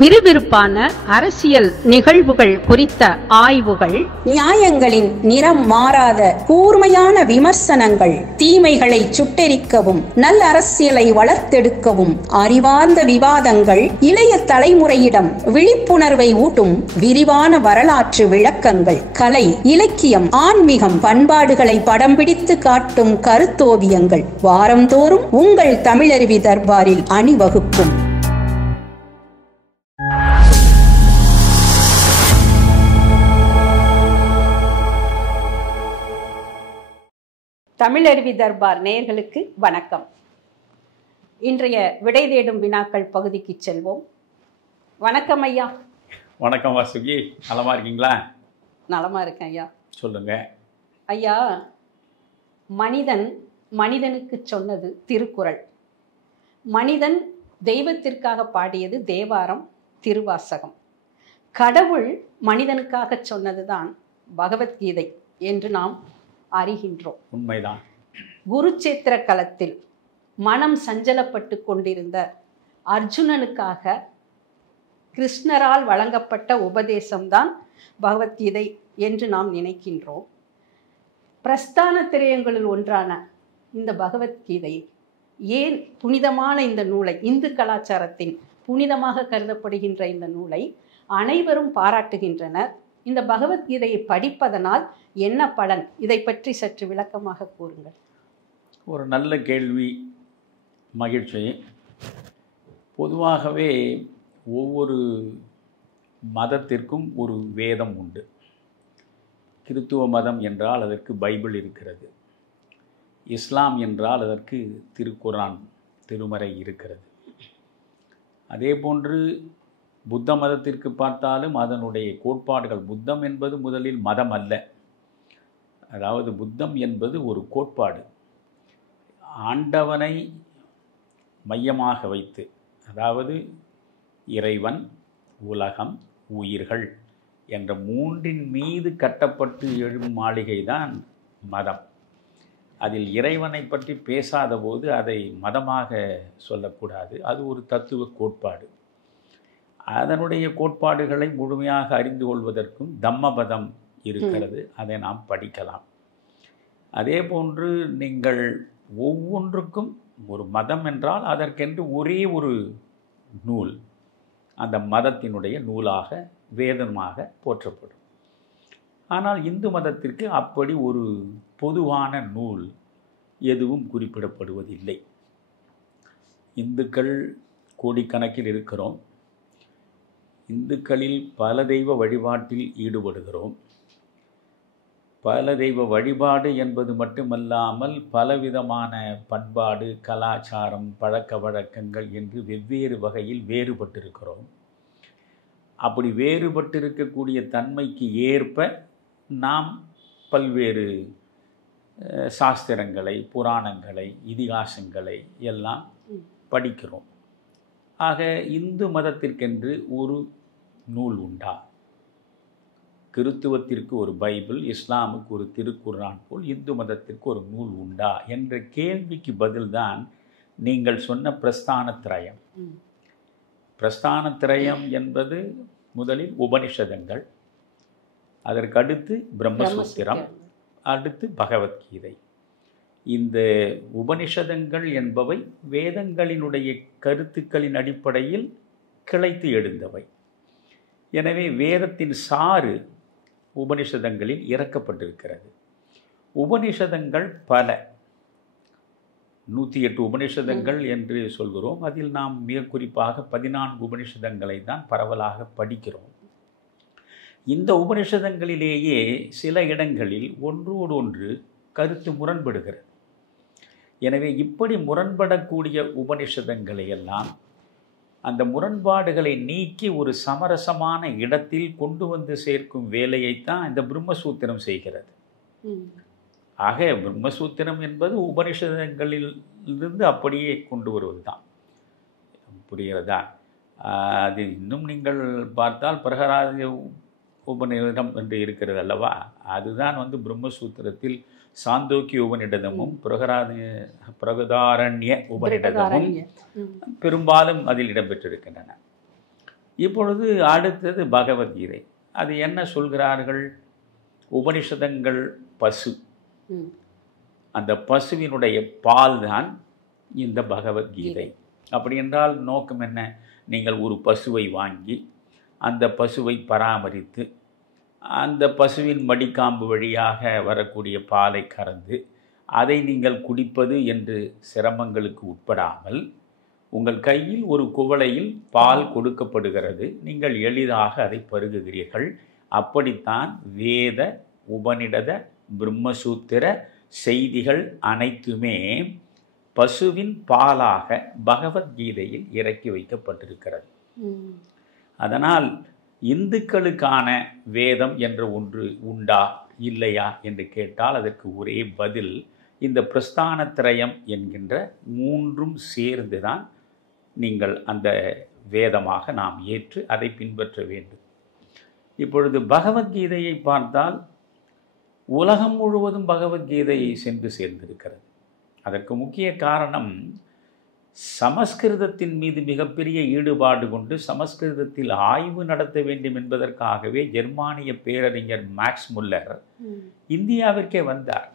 விறுவிறுப்பான அரசியல் நிகழ்வுகள் குறித்த ஆய்வுகள், நியாயங்களின் நிறம் மாறாத கூர்மையான விமர்சனங்கள், தீமைகளை சுட்டெரிக்கவும் நல்ல அரசியலை வளர்த்தெடுக்கவும் அறிவார்ந்த விவாதங்கள், இளைய தலைமுறையிடம் விழிப்புணர்வை ஊட்டும் விரிவான வரலாற்று விளக்கங்கள், கலை, இலக்கியம், ஆன்மீகம், பண்பாடுகளை படம் பிடித்து காட்டும் கருத்தோவியங்கள் வாரந்தோறும் உங்கள் தமிழருவி தர்பாரில் அணிவகுக்கும். தமிழருவி தர்பார் நேயர்களுக்கு வணக்கம். இன்றைய விடை தேடும் வினாக்கள் பகுதிக்கு செல்வோம். வணக்கம் ஐயா. வணக்கம் வாசுகி, நலமா இருக்கீங்களா? நலமா இருக்கேன் ஐயா. சொல்லுங்க ஐயா. மனிதன் மனிதனுக்கு சொன்னது திருக்குறள், மனிதன் தெய்வத்திற்காக பாடியது தேவாரம், திருவாசகம். கடவுள் மனிதனுக்காக சொன்னதுதான் பகவத்கீதை என்று நாம் அறிகின்றோம். உண்மைதான். குருச்சேத்திர களத்தில் மனம் சஞ்சலப்பட்டு கொண்டிருந்த அர்ஜுனனுக்காக கிருஷ்ணரால் வழங்கப்பட்ட உபதேசம்தான் பகவத்கீதை என்று நாம் நினைக்கின்றோம். பிரஸ்தான திரயங்களில் ஒன்றான இந்த பகவத்கீதை ஏன் புனிதமான இந்த நூலை, இந்து கலாச்சாரத்தின் புனிதமாக கருதப்படுகின்ற இந்த நூலை அனைவரும் பாராட்டுகின்றனர். இந்த பகவத்கீதையை படிப்பதனால் என்ன பலன்? இதை பற்றி சற்று விளக்கமாக கூறுங்கள். ஒரு நல்ல கேள்வி, மகிழ்ச்சி. பொதுவாகவே ஒவ்வொரு மதத்திற்கும் ஒரு வேதம் உண்டு. கிறித்துவ மதம் என்றால் அதற்கு பைபிள் இருக்கிறது. இஸ்லாம் என்றால் அதற்கு திருக்குரான், திருமறை இருக்கிறது. அதே போன்று புத்த மதத்திற்கு பார்த்தாலும் அதனுடைய கோட்பாடுகள், புத்தம் என்பது முதலில் மதம் அல்ல, அதாவது புத்தம் என்பது ஒரு கோட்பாடு. ஆண்டவனை மையமாக வைத்து, அதாவது இறைவன், உலகம், உயிர்கள் என்ற மூன்றின் மீது கட்டப்பட்டு எழும் மாளிகை தான் மதம். அதில் இறைவனை பற்றி பேசாத போது அதை மதமாக சொல்லக்கூடாது. அது ஒரு தத்துவ கோட்பாடு. அதனுடைய கோட்பாடுகளை முழுமையாக அறிந்து கொள்வதற்கும் தம்மபதம் இருக்கிறது. அதை நாம் படிக்கலாம். அதே போன்று நீங்கள் ஒவ்வொன்றுக்கும் ஒரு மதம் என்றால் அதற்கென்று ஒரே ஒரு நூல் அந்த மதத்தினுடைய நூலாக, வேதமாக போற்றப்படும். ஆனால் இந்து மதத்திற்கு அப்படி ஒரு பொதுவான நூல் எதுவும் குறிப்பிடப்படுவதில்லை. இந்துக்கள் கோடிக்கணக்கில் இருக்கிறோம். இந்துக்களில் பல தெய்வ வழிபாட்டில் ஈடுபடுகிறோம். பல தெய்வ வழிபாடு என்பது மட்டுமல்லாமல் பலவிதமான பண்பாடு, கலாச்சாரம், பழக்க வழக்கங்கள் என்று வெவ்வேறு வகையில் வேறுபட்டிருக்கிறோம். அப்படி வேறுபட்டிருக்கக்கூடிய தன்மைக்கு ஏற்ப நாம் பல்வேறு சாஸ்திரங்களை, புராணங்களை, இதிகாசங்களை எல்லாம் படிக்கிறோம். ஆக இந்து மதத்திற்கென்று ஒரு நூல் உண்டா? கிறித்துவத்திற்கு ஒரு பைபிள், இஸ்லாமுக்கு ஒரு திருக்குர்ஆன் போல் இந்து மதத்திற்கு ஒரு நூல் உண்டா என்ற கேள்விக்கு பதில்தான் நீங்கள் சொன்ன பிரஸ்தானத்திரயம். பிரஸ்தானத்திரயம் என்பது முதலில் உபனிஷதங்கள், அதற்கடுத்து பிரம்மசூத்திரம், அடுத்து பகவத்கீதை. இந்த உபனிஷதங்கள் என்பவை வேதங்களினுடைய கருத்துக்களின் அடிப்படையில் கிளைத்து எழுந்தவை. எனவே வேதத்தின் சாறு உபனிஷதங்களில் இறக்கப்பட்டிருக்கிறது. உபனிஷதங்கள் பல, 108 உபனிஷதங்கள் என்று சொல்கிறோம். அதில் நாம் மிக குறிப்பாக 14 உபனிஷதங்களை தான் பரவலாக படிக்கிறோம். இந்த உபனிஷதங்களிலேயே சில இடங்களில் ஒன்றோடு ஒன்று கருத்து முரண்படுகிறது. எனவே இப்படி முரண்படக்கூடிய உபனிஷதங்களை எல்லாம் அந்த முரண்பாடுகளை நீக்கி ஒரு சமரசமான இடத்தில் கொண்டு வந்து சேர்க்கும் வேலையைத்தான் இந்த பிரம்மசூத்திரம் செய்கிறது. ஆக பிரம்மசூத்திரம் என்பது உபனிஷதங்களிலிருந்து அப்படியே கொண்டு வருவது தான். புரிகிறதா? அது இன்னும் நீங்கள் பார்த்தால் பிரகராத உபநிடதம் என்று இருக்கிறது அல்லவா? அதுதான் பிரம்மசூத்திரத்தில் சாந்தோக்கிய உபநிடதமும் பிரகதாரண்ய உபநிடதமும் பெரும்பாலும் அதில் இடம்பெற்றிருக்கின்றன. இப்பொழுது அடுத்தது பகவத்கீதை. அது என்ன சொல்கிறார்கள்? உபனிஷதங்கள் பசு, அந்த பசுவினுடைய பால் தான் இந்த பகவத்கீதை. அப்படி என்றால் நோக்கம் என்ன? நீங்கள் ஒரு பசுவை வாங்கி அந்த பசுவை பராமரித்து அந்த பசுவின் மடிக்காம்பு வழியாக வரக்கூடிய பாலை கறந்து அதை நீங்கள் குடிப்பது என்று சிரமங்களுக்கு உட்படாமல் உங்கள் கையில் ஒரு குவளையில் பால் கொடுக்கப்படுகிறது, நீங்கள் எளிதாக அதை பருகுகிறீர்கள். அப்படித்தான் வேத, உபநிடத, பிரம்மசூத்திர செய்திகள் அனைத்துமே பசுவின் பாலாக பகவத்கீதையில் இறக்கி வைக்கப்பட்டிருக்கிறது. அதனால் இந்துக்களுக்கான வேதம் என்ற ஒன்று உண்டா இல்லையா என்று கேட்டால் அதற்கு ஒரே பதில், இந்த பிரஸ்தானத்திரயம் என்கின்ற மூன்றும் சேர்ந்து தான் நீங்கள் அந்த வேதமாக நாம் ஏற்று அதை பின்பற்ற வேண்டும். இப்பொழுது பகவத்கீதையை பார்த்தால் உலகம் முழுவதும் பகவத்கீதையை சென்று சேர்ந்திருக்கிறது. அதற்கு முக்கிய காரணம் சமஸ்கிருதத்தின் மீது மிகப்பெரிய ஈடுபாடு கொண்டு சமஸ்கிருதத்தில் ஆய்வு நடத்த வேண்டும் என்பதற்காகவே ஜெர்மானிய பேரறிஞர் மேக்ஸ் முல்லர் இந்தியாவிற்கே வந்தார்.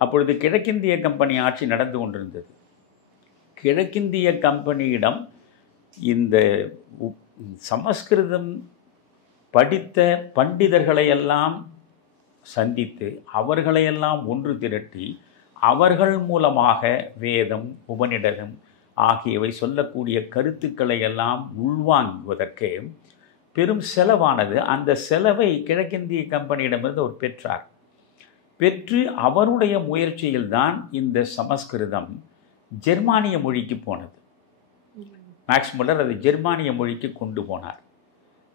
அப்பொழுது கிழக்கிந்திய கம்பெனி ஆட்சி நடந்து கொண்டிருந்தது. கிழக்கிந்திய கம்பெனியிடம் இந்த சமஸ்கிருதம் படித்த பண்டிதர்களையெல்லாம் சந்தித்து அவர்களையெல்லாம் ஒன்று திரட்டி அவர்கள் மூலமாக வேதம், உபநிடதம் ஆகியவை சொல்லக்கூடிய கருத்துக்களை எல்லாம் உள்வாங்குவதற்கு பெரும் செலவானது. அந்த செலவை கிழக்கிந்திய கம்பெனியிடமிருந்து அவர் பெற்றார். பெற்று அவருடைய முயற்சியில்தான் இந்த சமஸ்கிருதம் ஜெர்மானிய மொழிக்கு போனது. மேக்ஸ் முல்லர் அதை ஜெர்மானிய மொழிக்கு கொண்டு போனார்.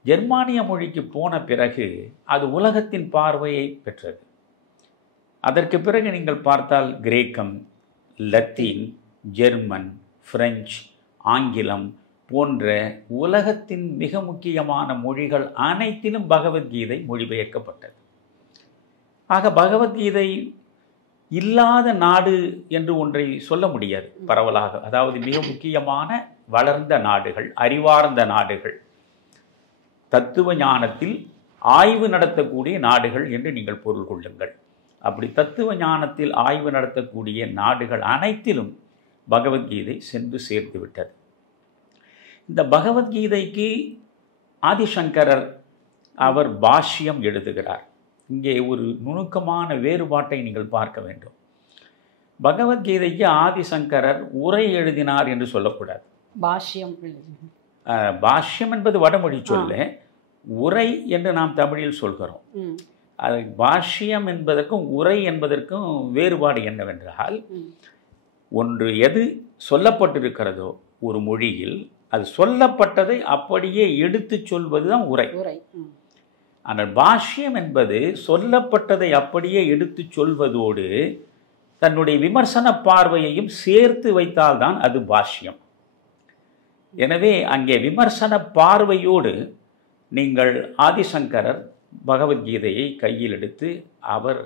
ஜெர்மானிய மொழிக்கு போன பிறகு அது உலகத்தின் பார்வையை பெற்றது. அதற்கு பிறகு நீங்கள் பார்த்தால் கிரேக்கம், லத்தீன், ஜெர்மன், பிரெஞ்சு, ஆங்கிலம் போன்ற உலகத்தின் மிக முக்கியமான மொழிகள் அனைத்திலும் பகவத்கீதை மொழிபெயர்க்கப்பட்டது. ஆக பகவத்கீதை இல்லாத நாடு என்று ஒன்றை சொல்ல முடியாது பரவலாக. அதாவது மிக முக்கியமான வளர்ந்த நாடுகள், அறிவார்ந்த நாடுகள், தத்துவ ஞானத்தில் ஆய்வு நடத்தக்கூடிய நாடுகள் என்று நீங்கள் பொருள் கொள்ளுங்கள். அப்படி தத்துவ ஞானத்தில் ஆய்வு நடத்தக்கூடிய நாடுகள் அனைத்திலும் பகவத்கீதை சென்று சேர்த்து விட்டது. இந்த பகவத்கீதைக்கு ஆதிசங்கரர் அவர் பாஷ்யம் எழுதுகிறார். இங்கே ஒரு நுணுக்கமான வேறுபாட்டை நீங்கள் பார்க்க வேண்டும். பகவத்கீதைக்கு ஆதிசங்கரர் உரை எழுதினார் என்று சொல்லக்கூடாது. பாஷ்யம் என்பது வடமொழி சொல்ல, உரை என்று நாம் தமிழில் சொல்கிறோம். அது பாஷ்யம் என்பதற்கும் உரை என்பதற்கும் வேறுபாடு என்னவென்றால், ஒன்று எது சொல்லப்பட்டிருக்கிறதோ ஒரு மொழியில் அது சொல்லப்பட்டதை அப்படியே எடுத்து சொல்வது தான் உரை. ஆனால் பாஷ்யம் என்பது சொல்லப்பட்டதை அப்படியே எடுத்து சொல்வதோடு தன்னுடைய விமர்சன பார்வையையும் சேர்த்து வைத்தால்தான் அது பாஷ்யம். எனவே அங்கே விமர்சன பார்வையோடு நீங்கள் ஆதிசங்கரர் பகவத்கீதையை கையில் எடுத்து அவர்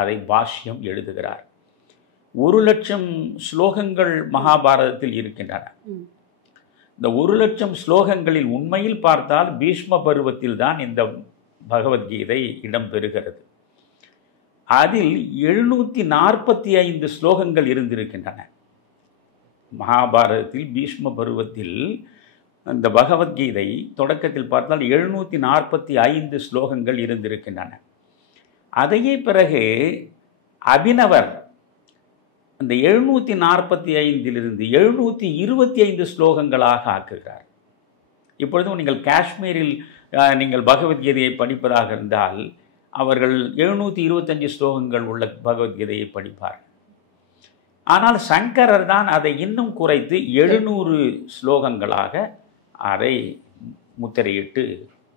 அதை பாஷ்யம் எழுதுகிறார். 1,00,000 ஸ்லோகங்கள் மகாபாரதத்தில் இருக்கின்றன. இந்த 1,00,000 ஸ்லோகங்களில் உண்மையில் பார்த்தால் பீஷ்ம பருவத்தில் தான் இந்த பகவத்கீதை இடம்பெறுகிறது. அதில் 745 ஸ்லோகங்கள் இருந்திருக்கின்றன. மகாபாரதத்தில் பீஷ்ம பருவத்தில் அந்த பகவத்கீதை தொடக்கத்தில் பார்த்தால் 745 ஸ்லோகங்கள் இருந்திருக்கின்றன. அதையே பிறகு அபினவர் அந்த 745 725 ஸ்லோகங்களாக ஆக்குகிறார். இப்பொழுதும் நீங்கள் காஷ்மீரில் நீங்கள் பகவத்கீதையை படிப்பதாக இருந்தால் அவர்கள் 725 ஸ்லோகங்கள் உள்ள பகவத்கீதையை படிப்பார்கள். ஆனால் சங்கரர் தான் அதை இன்னும் குறைத்து 700 ஸ்லோகங்களாக அதை முத்திரையிட்டு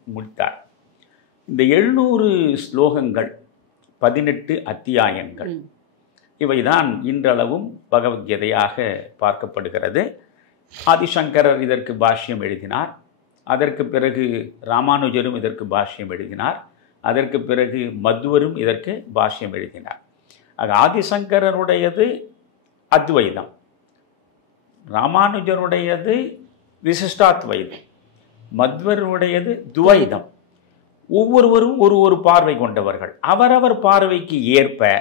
முடித்தார். இந்த 700 ஸ்லோகங்கள் 18 அத்தியாயங்கள் இவைதான் இன்றளவும் பகவத்கீதையாக பார்க்கப்படுகிறது. ஆதிசங்கரர் இதற்கு பாஷ்யம் எழுதினார். அதற்கு பிறகு ராமானுஜரும் இதற்கு பாஷ்யம் எழுதினார். அதற்கு பிறகு மத்வரும் இதற்கு பாஷ்யம் எழுதினார். ஆக ஆதிசங்கரருடையது அத்வைதம், ராமானுஜருடையது விசிஷ்டாத்வைதம், மத்வருடையது துவைதம். ஒவ்வொருவரும் ஒரு பார்வை கொண்டவர்கள். அவரவர் பார்வைக்கு ஏற்ப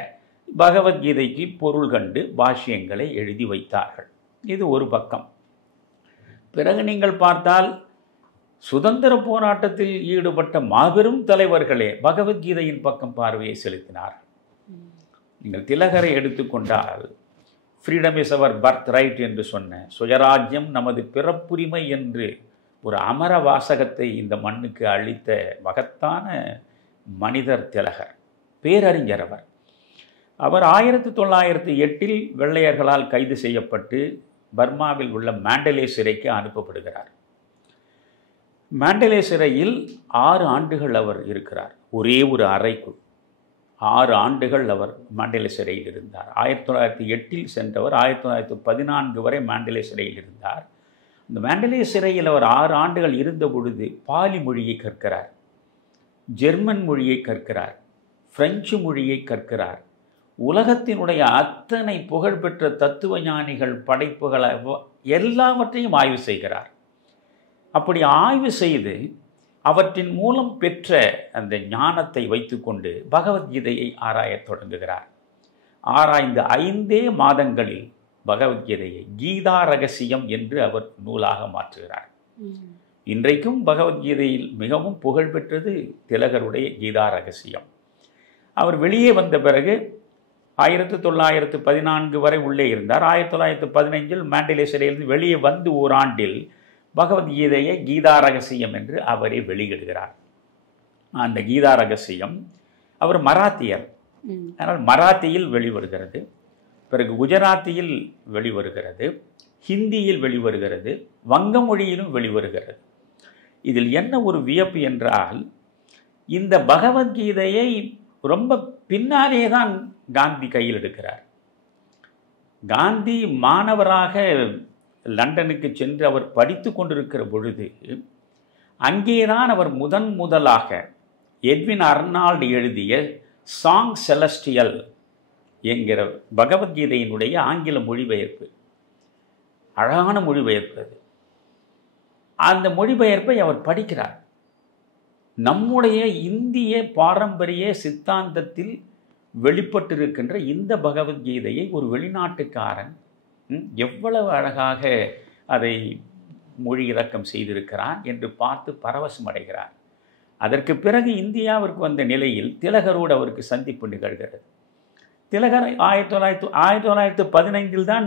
பகவத்கீதைக்கு பொருள் கண்டு பாஷ்யங்களை எழுதி வைத்தார்கள். இது ஒரு பக்கம். பிறகு நீங்கள் பார்த்தால் சுதந்திர போராட்டத்தில் ஈடுபட்ட மாபெரும் தலைவர்களே பகவத்கீதையின் பக்கம் பார்வையை செலுத்தினார். நீங்கள் திலகரை எடுத்துக்கொண்டால் freedom is our birth right என்று சொன்ன, சுயராஜ்யம் நமது பிறப்புரிமை என்று ஒரு அமர வாசகத்தை இந்த மண்ணுக்கு அளித்த மகத்தான மனிதர் திலகர், பேரறிஞர். அவர் 1908 வெள்ளையர்களால் கைது செய்யப்பட்டு பர்மாவில் உள்ள மாண்டலே சிறைக்கு அனுப்பப்படுகிறார். மாண்டலே சிறையில் 6 ஆண்டுகள் அவர் இருக்கிறார். ஒரே ஒரு அறைக்குள் 6 ஆண்டுகள் அவர் மாண்டலே சிறையில் இருந்தார். 1908 சென்றவர் 1914 வரை மாண்டலே சிறையில் இருந்தார். இந்த மாண்டலே சிறையில் அவர் 6 ஆண்டுகள் இருந்த பொழுது பாலி மொழியை கற்கிறார், ஜெர்மன் மொழியை கற்கிறார், பிரெஞ்சு மொழியை கற்கிறார். உலகத்தினுடைய அத்தனை புகழ்பெற்ற தத்துவ ஞானிகள் படைப்புகளை எல்லாவற்றையும் ஆய்வு செய்கிறார். அப்படி ஆய்வு செய்து அவற்றின் மூலம் பெற்ற அந்த ஞானத்தை வைத்துக்கொண்டு பகவத்கீதையை ஆராயத் தொடங்குகிறார். ஆராய்ந்து 5 மாதங்களில் பகவத்கீதையை கீதா ரகசியம் என்று அவர் நூலாக மாற்றுகிறார். இன்றைக்கும் பகவத்கீதையில் மிகவும் புகழ்பெற்றது திலகருடைய கீதா ரகசியம். அவர் வெளியே வந்த பிறகு 1914 வரை உள்ளே இருந்தார். 1915 மாண்டலே சிறையிலிருந்து வெளியே வந்து ஓராண்டில் பகவத்கீதையை கீதா ரகசியம் என்று அவரே வெளியிடுகிறார். அந்த கீதா ரகசியம், அவர் மராத்தியர், அதனால் மராத்தியில் வெளிவருகிறது, பிறகு குஜராத்தியில் வெளிவருகிறது, ஹிந்தியில் வெளிவருகிறது, வங்க மொழியிலும் வெளிவருகிறது. இதில் என்ன ஒரு வியப்பு என்றால், இந்த பகவத்கீதையை ரொம்ப பின்னாலே தான் காந்தி கையில் எடுக்கிறார். காந்தி மாணவராக லண்டனுக்கு சென்று அவர் படித்து கொண்டிருக்கிற பொழுது அங்கேதான் அவர் முதலாக எட்வின் அர்னால்டு எழுதிய சாங் செலஸ்டியல் என்கிற பகவத்கீதையினுடைய ஆங்கில மொழிபெயர்ப்பு, அழகான மொழிபெயர்ப்பு. அந்த மொழிபெயர்ப்பை அவர் படிக்கிறார். நம்முடைய இந்திய பாரம்பரிய சித்தாந்தத்தில் வெளிப்பட்டிருக்கின்ற இந்த பகவத்கீதையை ஒரு வெளிநாட்டுக்காரன் எவ்வளவு அழகாக அதை மொழியிறக்கம் செய்திருக்கிறான் என்று பார்த்து பரவசம் அடைகிறார். அதற்கு பிறகு இந்தியாவிற்கு வந்த நிலையில் திலகரோடு அவருக்கு சந்திப்பு நிகழ்கிறது. திலகர் 1915 தான்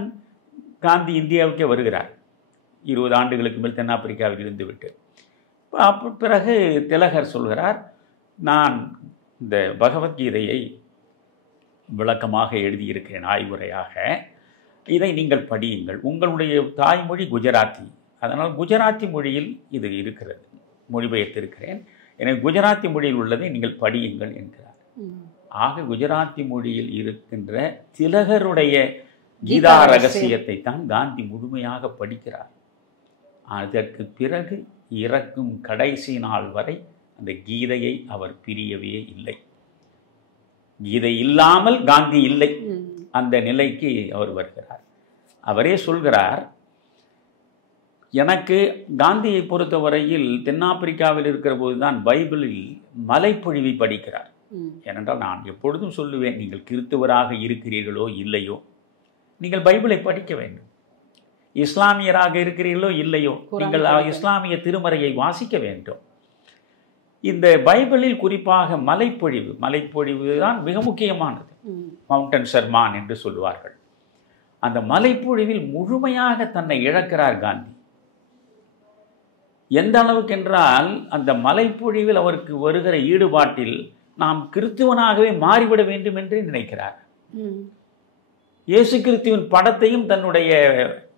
காந்தி இந்தியாவுக்கே வருகிறார். 20 ஆண்டுகளுக்கு மேல் தென்னாப்பிரிக்காவில் இருந்துவிட்டு. பிறகு திலகர் சொல்கிறார், நான் இந்த பகவத்கீதையை விளக்கமாக எழுதியிருக்கிறேன் ஆய்வுரையாக, இதை நீங்கள் படியுங்கள். உங்களுடைய தாய்மொழி குஜராத்தி, அதனால் குஜராத்தி மொழியில் இது இருக்கிறது, மொழிபெயர்த்திருக்கிறேன், எனவே குஜராத்தி மொழியில் உள்ளதை நீங்கள் படியுங்கள் என்கிறார். ஆக குஜராத்தி மொழியில் இருக்கின்ற திலகருடைய கீதா ரகசியத்தை தான் காந்தி முழுமையாக படிக்கிறார். அதற்கு பிறகு இறக்கும் கடைசி நாள் வரை அந்த கீதையை அவர் பிரியவே இல்லை. கீதை இல்லாமல் காந்தி இல்லை, அந்த நிலைக்கு அவர் வருகிறார். அவரே சொல்கிறார், எனக்கு காந்தியை பொறுத்தவரையில் தென்னாப்பிரிக்காவில் இருக்கிற போதுதான் பைபிளில் மலைப்பொழிவை படிக்கிறார். ஏனென்றால் நான் எப்பொழுதும் சொல்லுவேன், நீங்கள் கிறிஸ்துவராக இருக்கிறீர்களோ இல்லையோ நீங்கள் பைபிளை படிக்க வேண்டும். இஸ்லாமியராக இருக்கிறீர்களோ இல்லையோ நீங்கள் இஸ்லாமிய திருமறையை வாசிக்க வேண்டும். இந்த பைபிளில் குறிப்பாக மலைப்பொழிவு தான் மிக முக்கியமானது. மவுண்டன் சர்மான் என்று சொல்லுவார்கள். அந்த மலைப்பொழிவில் முழுமையாக தன்னை இழக்கிறார் காந்தி. எந்த அளவுக்கு என்றால், அந்த மலைப்பொழிவில் அவருக்கு வருகிற ஈடுபாட்டில் நாம் கிறிஸ்துவனாகவே மாறிவிட வேண்டும் என்று நினைக்கிறார். இயேசு கிறிஸ்துவின் படத்தையும் தன்னுடைய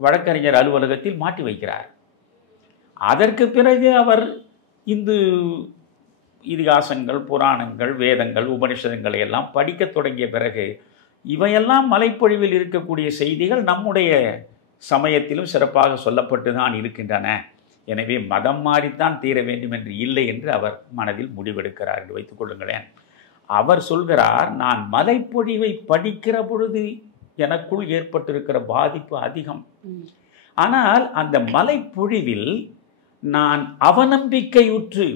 வழக்கறிஞர் அலுவலகத்தில் மாட்டி வைக்கிறார். அதற்கு பிறகு அவர் இந்து இதிகாசங்கள், புராணங்கள், வேதங்கள், உபனிஷதங்களை எல்லாம் படிக்க தொடங்கிய பிறகு இவையெல்லாம் மலைப்பொழிவில் இருக்கக்கூடிய செய்திகள் நம்முடைய சமயத்திலும் சிறப்பாக சொல்லப்பட்டு தான் இருக்கின்றன, எனவே மதம் மாறித்தான் தீர வேண்டும் என்று இல்லை என்று அவர் மனதில் முடிவெடுக்கிறார் என்று வைத்துக் கொள்ளுங்களேன். அவர் சொல்கிறார், நான் மலைப்பொழிவை படிக்கிற பொழுது எனக்குள் ஏற்பட்டிருக்கிற பாதிப்பு அதிகம். ஆனால் அந்த மலைப்பொழிவில் நான் அவநம்பிக்கையுற்று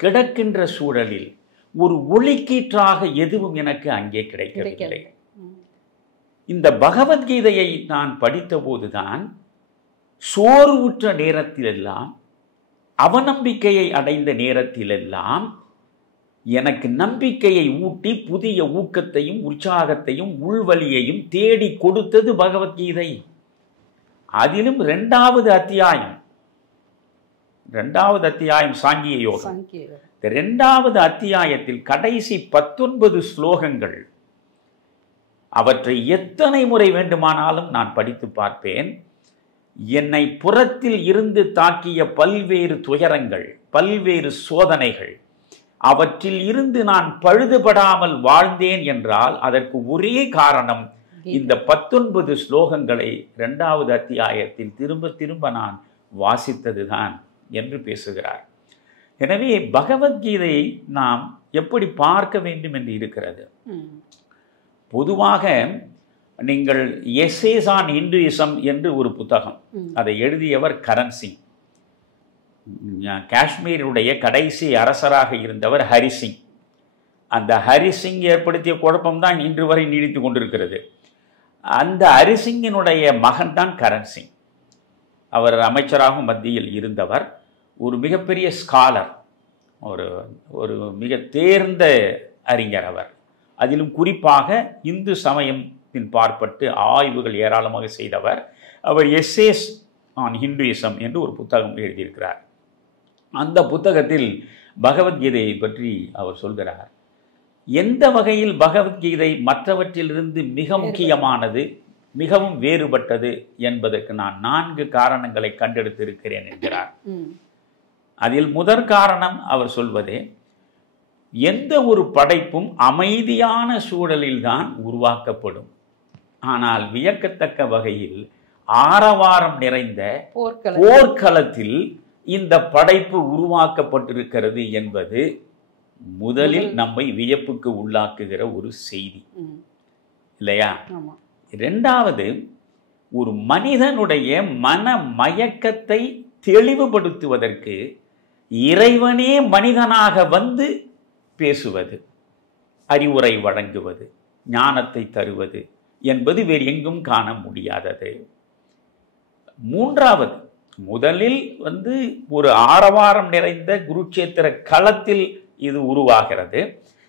கிடக்கின்ற சூழலில் ஒரு ஒளிக்கீற்றாக எதுவும் எனக்கு அங்கே கிடைக்கவில்லை. இந்த பகவத்கீதையை நான் படித்த போதுதான் சோர்வுற்ற நேரத்திலெல்லாம், அவநம்பிக்கையை அடைந்த நேரத்திலெல்லாம் எனக்கு நம்பிக்கையை ஊட்டி புதிய ஊக்கத்தையும் உற்சாகத்தையும் உள்வலியையும் தேடி கொடுத்தது பகவத்கீதை. அதிலும் இரண்டாவது அத்தியாயம் சாங்கிய யோகம். இந்த இரண்டாவது அத்தியாயத்தில் கடைசி 19 ஸ்லோகங்கள், அவற்றை எத்தனை முறை வேண்டுமானாலும் நான் படித்து பார்ப்பேன். என்னை புறத்தில் இருந்து தாக்கிய பல்வேறு துயரங்கள், பல்வேறு சோதனைகள், அவற்றில் இருந்து நான் பழுதுபடாமல் வாழ்ந்தேன் என்றால் அதற்கு ஒரே காரணம் இந்த 19 ஸ்லோகங்களை 2வது அத்தியாயத்தில் திரும்ப திரும்ப நான் வாசித்ததுதான் என்று பேசுகிறார். எனவே பகவத்கீதையை நாம் எப்படி பார்க்க வேண்டும் என்று இருக்கிறது. பொதுவாக நீங்கள் எஸ்ஸேஸ் ஆன் இந்துயிசம் என்று ஒரு புத்தகம், அதை எழுதியவர் கரண் சிங். காஷ்மீருடைய கடைசி அரசராக இருந்தவர் ஹரிசிங். அந்த ஹரிசிங் ஏற்படுத்திய குழப்பம்தான் இன்று வரை நீடித்து கொண்டிருக்கிறது. அந்த ஹரிசிங்கினுடைய மகன் தான் கரண் சிங். அவர் அமைச்சராக மத்தியில் இருந்தவர், ஒரு மிகப்பெரிய ஸ்காலர், ஒரு மிக தேர்ந்த அறிஞர் அவர். அதிலும் குறிப்பாக இந்து சமயத்தின் பார்ப்பட்டு ஆய்வுகள் ஏராளமாக செய்தவர். அவர் எஸ்ஸேஸ் ஆன் ஹிந்துயிசம் என்று ஒரு புத்தகம் எழுதியிருக்கிறார். அந்த புத்தகத்தில் பகவத்கீதையை பற்றி அவர் சொல்கிறார். எந்த வகையில் பகவத்கீதை மற்றவற்றிலிருந்து மிக முக்கியமானது, மிகவும் வேறுபட்டது என்பதற்கு நான் 4 காரணங்களை கண்டெடுத்திருக்கிறேன் என்கிறார். அதில் முதற் காரணம் அவர் சொல்வதே, எந்த ஒரு படைப்பும் அமைதியான சூழலில்தான் உருவாக்கப்படும். ஆனால் வியக்கத்தக்க வகையில் ஆரவாரம் நிறைந்த போர்க்களத்தில் இந்த படைப்பு உருவாக்கப்பட்டிருக்கிறது என்பது முதலில் நம்மை வியப்புக்கு உள்ளாக்குகிற ஒரு செய்தி இல்லையா? இரண்டாவது, ஒரு மனிதனுடைய மன மயக்கத்தை தெளிவுபடுத்துவதற்கு இறைவனே மனிதனாக வந்து பேசுவது, அறிவுரை வழங்குவது, ஞானத்தை தருவது என்பது வேறு எங்கும் காண முடியாதது. மூன்றாவது, முதலில் ஒரு ஆரவாரம் நிறைந்த குருட்சேத்திர களத்தில் இது உருவாகிறது.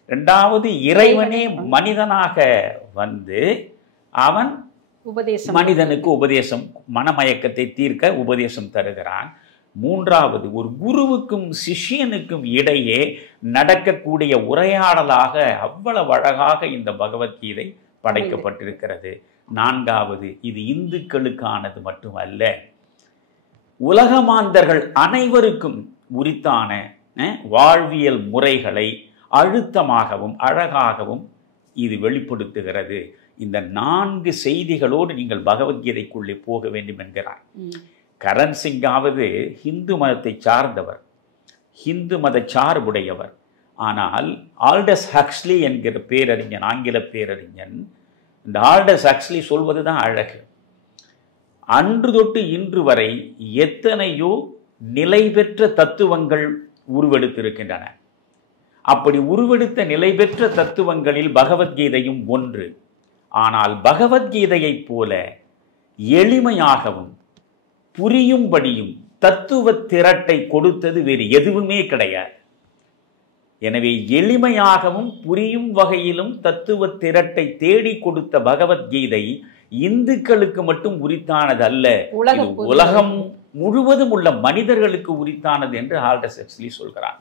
இரண்டாவது, இறைவனே மனிதனாக வந்து அவன் மனிதனுக்கு உபதேசம், மனமயக்கத்தை தீர்க்க உபதேசம் தருகிறான். மூன்றாவது, ஒரு குருவுக்கும் சிஷ்யனுக்கும் இடையே நடக்கக்கூடிய உரையாடலாக அவ்வளவு அழகாக இந்த பகவத்கீதை படைக்கப்பட்டிருக்கிறது. நான்காவது, இது இந்துக்களுக்கானது மட்டுமல்ல, உலகமாந்தர்கள் அனைவருக்கும் உரித்தான வாழ்வியல் முறைகளை அழுத்தமாகவும் அழகாகவும் இது வெளிப்படுத்துகிறது. இந்த 4 செய்திகளோடு நீங்கள் பகவத்கீதைக்குள்ளே போக வேண்டும் என்கிறார். கரண் சிங்காவது ஹிந்து மதத்தை சார்ந்தவர், ஹிந்து மத சார்புடையவர். ஆனால் ஆல்டஸ் ஹக்ஸ்லி என்கிற பேரறிஞன், ஆங்கில பேரறிஞன், இந்த ஆல்டஸ் ஹக்ஸ்லி சொல்வது தான் அழகு. அன்று தொட்டு இன்று வரை எத்தனையோ நிலை பெற்ற தத்துவங்கள் உருவெடுத்திருக்கின்றன. அப்படி உருவெடுத்த நிலை பெற்ற தத்துவங்களில் பகவத்கீதையும் ஒன்று. ஆனால் பகவத்கீதையைப் போல எளிமையாகவும் புரியும்படியும் தத்துவ திரட்டை கொடுத்தது வேறு எதுவுமே கிடையாது. எனவே எளிமையாகவும் புரியும் வகையிலும் தத்துவ திரட்டை தேடி கொடுத்த பகவத்கீதை இந்துக்களுக்கு மட்டும் உரித்தானது அல்ல, உலகம் முழுவதும் உள்ள மனிதர்களுக்கு உரித்தானது என்று ஆல்டஸ் ஹக்ஸ்லி சொல்கிறார்.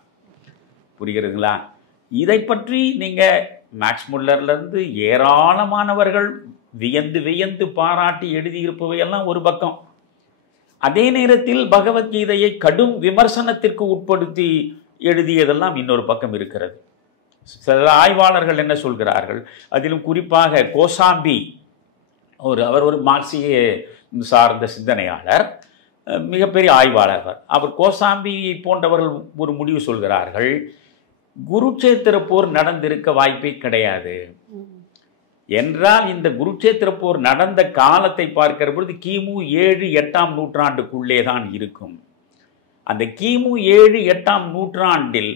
புரிகிறதுங்களா? இதை பற்றி நீங்க மேக்ஸ் முல்லர்லேருந்து ஏராளமானவர்கள் வியந்து வியந்து பாராட்டி எழுதியிருப்பவையெல்லாம் ஒரு பக்கம். அதே நேரத்தில் பகவத்கீதையை கடும் விமர்சனத்திற்கு உட்படுத்தி எழுதியதெல்லாம் இன்னொரு பக்கம் இருக்கிறது. சில ஆய்வாளர்கள் என்ன சொல்கிறார்கள், அதிலும் குறிப்பாக கோசாம்பி, அவர் ஒரு மார்க்சிய சார்ந்த சிந்தனையாளர், மிகப்பெரிய ஆய்வாளர். அவர் கோசாம்பியை போன்றவர்கள் ஒரு முடிவு சொல்கிறார்கள், குருட்சேத்திர போர் நடந்திருக்க வாய்ப்பே கிடையாது என்றால் இந்த குருட்சேத்திர போர் நடந்த காலத்தை பார்க்கிற பொழுது கிமு 7-8ஆம் நூற்றாண்டுக்குள்ளே தான் இருக்கும். அந்த கிமு 7-8ஆம் நூற்றாண்டில்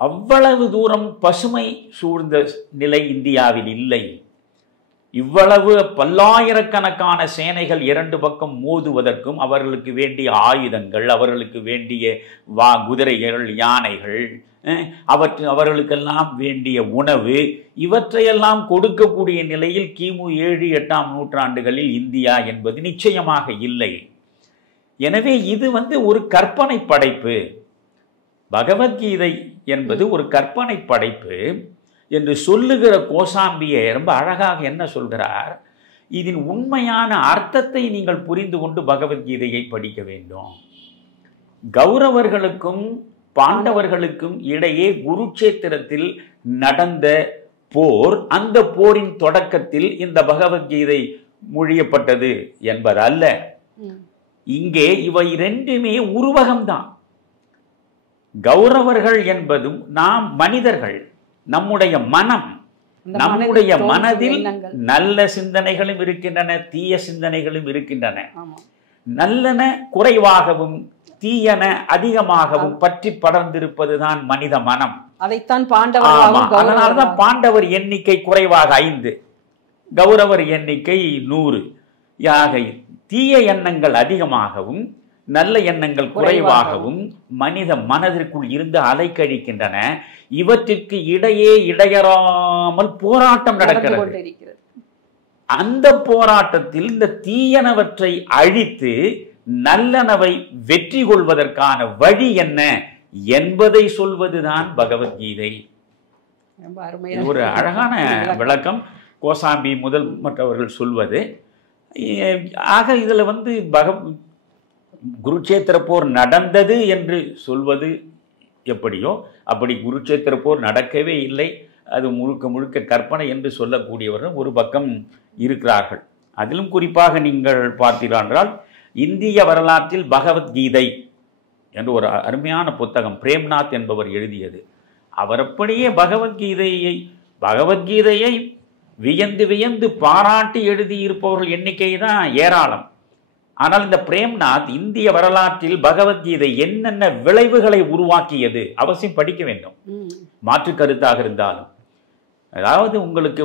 அவ்வளவு தூரம் பசுமை சூழ்ந்த நிலை இந்தியாவில் இல்லை. இவ்வளவு பல்லாயிரக்கணக்கான சேனைகள் இரண்டு பக்கம் மோதுவதற்கும் அவர்களுக்கு வேண்டிய ஆயுதங்கள், அவர்களுக்கு வேண்டிய குதிரைகள், யானைகள், அவர்களுக்கெல்லாம் வேண்டிய உணவு, இவற்றையெல்லாம் கொடுக்கக்கூடிய நிலையில் கிமு 7-8ஆம் நூற்றாண்டுகளில் இந்தியா என்பது நிச்சயமாக இல்லை. எனவே இது ஒரு கற்பனை படைப்பு. பகவத்கீதை என்பது ஒரு கற்பனை படைப்பு என்று சொல்லுகிற கோசாம்பியை ரொம்ப அழகாக என்ன சொல்கிறார், இதன் உண்மையான அர்த்தத்தை நீங்கள் புரிந்து கொண்டு பகவத்கீதையை படிக்க வேண்டும். கௌரவர்களுக்கும் பாண்டவர்களுக்கும் இடையே குருட்சேத்திரத்தில் நடந்த போர், அந்த போரின் தொடக்கத்தில் இந்த பகவத்கீதை மொழியப்பட்டது என்பதல்ல. இங்கே இவை ரெண்டுமே உருவகம்தான். கௌரவர்கள் என்பதும் நாம் மனிதர்கள், நம்முடைய மனம், நம்முடைய மனதில் நல்ல சிந்தனைகளும் இருக்கின்றன, தீய சிந்தனைகளும் இருக்கின்றன. நல்லன குறைவாகவும் தீயன அதிகமாகவும் பற்றி படர்ந்திருப்பதுதான் மனித மனம். அதைத்தான் பாண்டவர், அதனால்தான் பாண்டவர் எண்ணிக்கை குறைவாக 5, கௌரவர் எண்ணிக்கை 100 யாக தீய எண்ணங்கள் அதிகமாகவும் நல்ல எண்ணங்கள் குறைவாகவும் மனித மனதிற்குள் இருந்து அலைக்கழிக்கின்றன. இவற்றிற்கு இடையே இடையறாமல் போராட்டம் நடக்கிறது. அந்த போராட்டத்தில் இந்த தீயனவற்றை அழித்து நல்லனவை வெற்றி கொள்வதற்கான வழி என்ன என்பதை சொல்வதுதான் பகவத்கீதை. ஒரு அழகான விளக்கம் கோசாம்பி முதல் மற்றவர்கள் சொல்வது. ஆக இதுல குருட்சேத்திர போர் நடந்தது என்று சொல்வது எப்படியோ அப்படி குருட்சேத்திர போர் நடக்கவே இல்லை, அது முழுக்க முழுக்க கற்பனை என்று சொல்லக்கூடியவர்கள் ஒரு பக்கம் இருக்கிறார்கள். அதிலும் குறிப்பாக நீங்கள் பார்த்தீர்கள் என்றால் இந்திய வரலாற்றில் பகவத்கீதை என்று ஒரு அருமையான புத்தகம் பிரேம்நாத் என்பவர் எழுதியது. அவர் அப்படியே பகவத்கீதையை வியந்து வியந்து பாராட்டி எழுதியிருப்பவர்கள் எண்ணிக்கை தான் ஏராளம். ஆனால் இந்த பிரேம்நாத் இந்திய வரலாற்றில் பகவத்கீதை என்னென்ன விளைவுகளை உருவாக்கியது அவசியம் படிக்க வேண்டும், மாற்று கருத்தாக இருந்தாலும். அதாவது உங்களுக்கு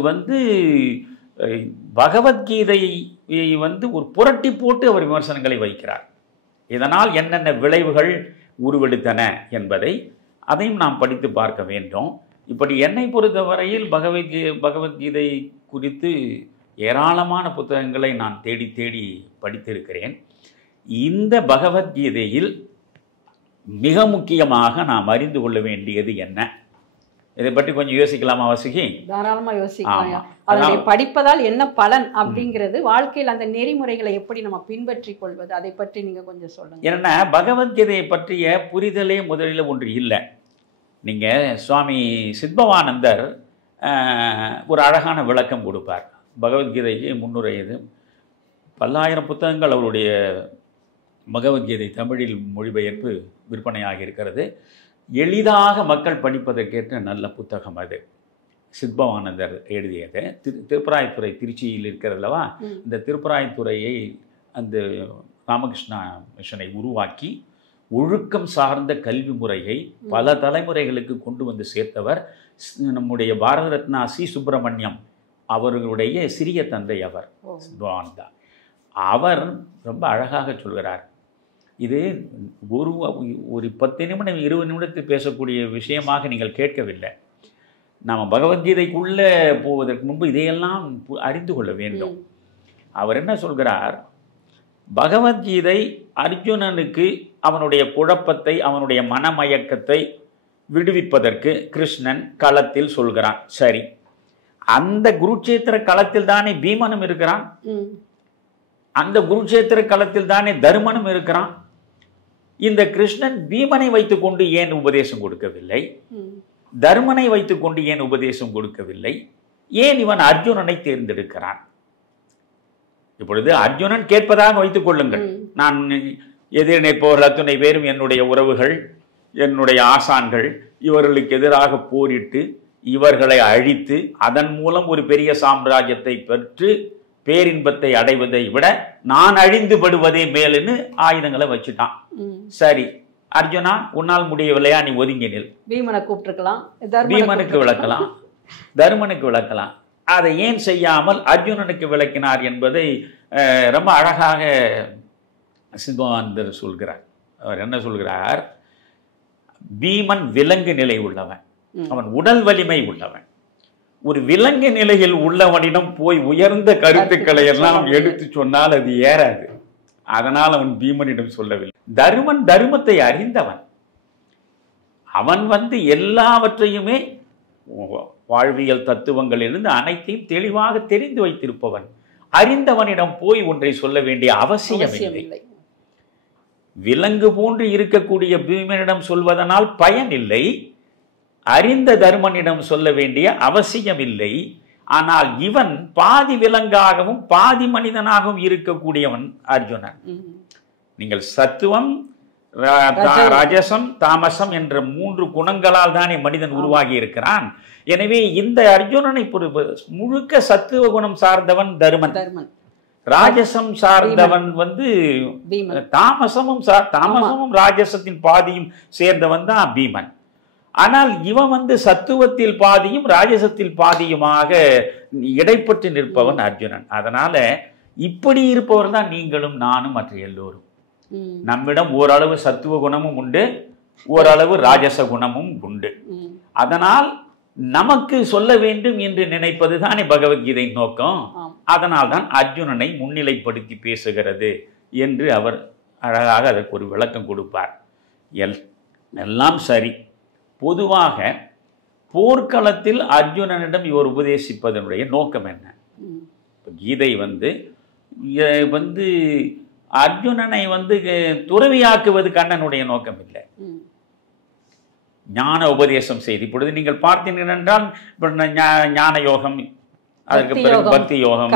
பகவத்கீதையை ஒரு புரட்டி போட்டு அவர் விமர்சனங்களை வைக்கிறார். இதனால் என்னென்ன விளைவுகள் உருவெடுத்தன என்பதை அதையும் நாம் படித்து பார்க்க வேண்டும். இப்படி என்னை பொறுத்தவரையில் பகவத்கீதை குறித்து ஏராளமான புத்தகங்களை நான் தேடி தேடி படித்திருக்கிறேன். இந்த பகவத்கீதையில் மிக முக்கியமாக நாம் அறிந்து கொள்ள வேண்டியது என்ன, இதை பற்றி கொஞ்சம் யோசிக்கலாமா வாசுகி? தாராளமா யோசிக்கலாம். அதை படிப்பதால் என்ன பலன் அப்படிங்கிறது, வாழ்க்கையில் அந்த நெறிமுறைகளை எப்படி நம்ம பின்பற்றி கொள்வது, அதை பற்றி நீங்க கொஞ்சம் சொல்லுங்க. ஏன்னா பகவத்கீதையை பற்றிய புரிதலே முதலில் ஒன்று இல்லை. நீங்க சுவாமி சித்பவானந்தர் ஒரு அழகான விளக்கம் கொடுப்பார். பகவத்கீதைக்கு முன்னுரை இது. பல்லாயிரம் புத்தகங்கள் அவருடைய பகவத்கீதை தமிழில் மொழிபெயர்ப்பு விற்பனையாக இருக்கிறது. எளிதாக மக்கள் படிப்பதற்கேற்ற நல்ல புத்தகம் அது. சித்பவானந்தர் எழுதியது. திருப்பராயத்துறை திருச்சியில் இருக்கிறதல்லவா, இந்த திருப்பராயத்துறையை அந்த ராமகிருஷ்ணா மிஷனை உருவாக்கி ஒழுக்கம் சார்ந்த கல்வி முறையை பல தலைமுறைகளுக்கு கொண்டு வந்து சேர்த்தவர் நம்முடைய பாரத ரத்னா சி சுப்பிரமணியம் அவர்களுடைய சிறிய தந்தை அவர் சித்பவானந்தா. அவர் ரொம்ப அழகாக சொல்கிறார். இது ஒரு 10 நிமிடம் 20 நிமிடத்தில் பேசக்கூடிய விஷயமாக நீங்கள் கேட்கவில்லை. நாம் பகவத்கீதைக்குள்ளே போவதற்கு முன்பு இதையெல்லாம் அறிந்து கொள்ள வேண்டும். அவர் என்ன சொல்கிறார், பகவத்கீதை அர்ஜுனனுக்கு அவனுடைய குழப்பத்தை, அவனுடைய மனமயக்கத்தை விடுவிப்பதற்கு கிருஷ்ணன் களத்தில் சொல்கிறான். சரி, அந்த குருட்சேத்திர களத்தில் தானே பீமனும் இருக்கிறான், அந்த குருட்சேத்திர களத்தில் தானே தருமனும் இருக்கிறான். இந்த கிருஷ்ணன் பீமனை வைத்துக்கொண்டு ஏன் உபதேசம் கொடுக்கவில்லை, தர்மனை வைத்துக்கொண்டு ஏன் உபதேசம் கொடுக்கவில்லை, ஏன் இவன் அர்ஜுனனை தேர்ந்தெடுக்கிறான்? இப்பொழுது அர்ஜுனன் கேட்பதாக வைத்துக் கொள்ளுங்கள், நான் எதிர் நிற்பவர்கள் அத்துணை பேரும் என்னுடைய உறவுகள், என்னுடைய ஆசான்கள், இவர்களுக்கு எதிராக போரிட்டு இவர்களை அழித்து அதன் மூலம் ஒரு பெரிய சாம்ராஜ்யத்தை பெற்று பேரின்பத்தை அடைவதை விட நான் அழிந்து படுவதே மேலுன்னு ஆயுதங்களை வச்சுட்டான். சரி, அர்ஜுனா உன்னால் முடியவில்லையா, நீ ஒதுங்கி நில். பீமனை கூப்பிட்டுருக்கலாம், பீமனுக்கு விளக்கலாம், தருமனுக்கு விளக்கலாம். அதை ஏன் செய்யாமல் அர்ஜுனனுக்கு விளக்கினார் என்பதை ரொம்ப அழகாக சித்பவானந்தர் சொல்கிறார். அவர் என்ன சொல்கிறார், பீமன் விலங்கு நிலை உள்ளவன், அவன் உடல் வலிமை உள்ளவன். ஒரு விலங்கு நிலையில் உள்ளவனிடம் போய் உயர்ந்த கருத்துக்களை எல்லாம் எடுத்து சொன்னால் அது ஏறாது. அதனால் அவன் பீமனிடம் சொல்லவில்லை. தருமன் தர்மத்தை அறிந்தவன். அவன் எல்லாவற்றையுமே வாழ்வியல் தத்துவங்களிலிருந்து அனைத்தையும் தெளிவாக தெரிந்து வைத்திருப்பவன். அறிந்தவனிடம் போய் ஒன்றை சொல்ல வேண்டிய அவசியம் இல்லை. விலங்கு போன்று இருக்கக்கூடிய பீமனிடம் சொல்வதனால் பயன் இல்லை. அறிந்த தர்மனிடம் சொல்ல வேண்டிய அவசியம் இல்லை. ஆனால் இவன் பாதி விலங்காகவும் பாதி மனிதனாகவும் இருக்கக்கூடியவன் அர்ஜுனன். நீங்கள் சத்துவம், ராஜசம், தாமசம் என்ற 3 குணங்களால் தானே மனிதன் உருவாகி இருக்கிறான். எனவே இந்த அர்ஜுனனை முழுக்க சத்துவ குணம் சார்ந்தவன் தருமன். ராஜசம் சார்ந்தவன் தாமசமும் ராஜசத்தின் பாதியும் சேர்ந்தவன் தான் பீமன். ஆனால் இவன் சத்துவத்தில் பாதியும் ராஜசத்தில் பாதியுமாக இடைப்பட்டு நிற்பவன் அர்ஜுனன். அதனால இப்படி இருப்பவர் தான் நீங்களும் நானும் மற்ற எல்லோரும். நம்மிடம் ஓரளவு சத்துவ குணமும் உண்டு, ஓரளவு ராஜச குணமும் உண்டு. அதனால் நமக்கு சொல்ல வேண்டும் என்று நினைப்பது தானே பகவத்கீதை நோக்கம். அதனால் தான் அர்ஜுனனை முன்னிலைப்படுத்தி பேசுகிறது என்று அவர் அழகாக அதற்கு ஒரு விளக்கம் கொடுப்பார். எல்லாம் சரி. பொதுவாக போர்க்களத்தில் அர்ஜுனனிடம் இவர் உபதேசிப்பதனுடைய நோக்கம் என்ன? கீதை அர்ஜுனனை துறவியாக்குவது கண்ணனுடைய நோக்கம் இல்லை. ஞான உபதேசம் செய்து இப்பொழுது நீங்கள் பார்த்தீர்கள் என்றால் ஞான யோகம், அதற்கு பிறகு பக்தி யோகம்,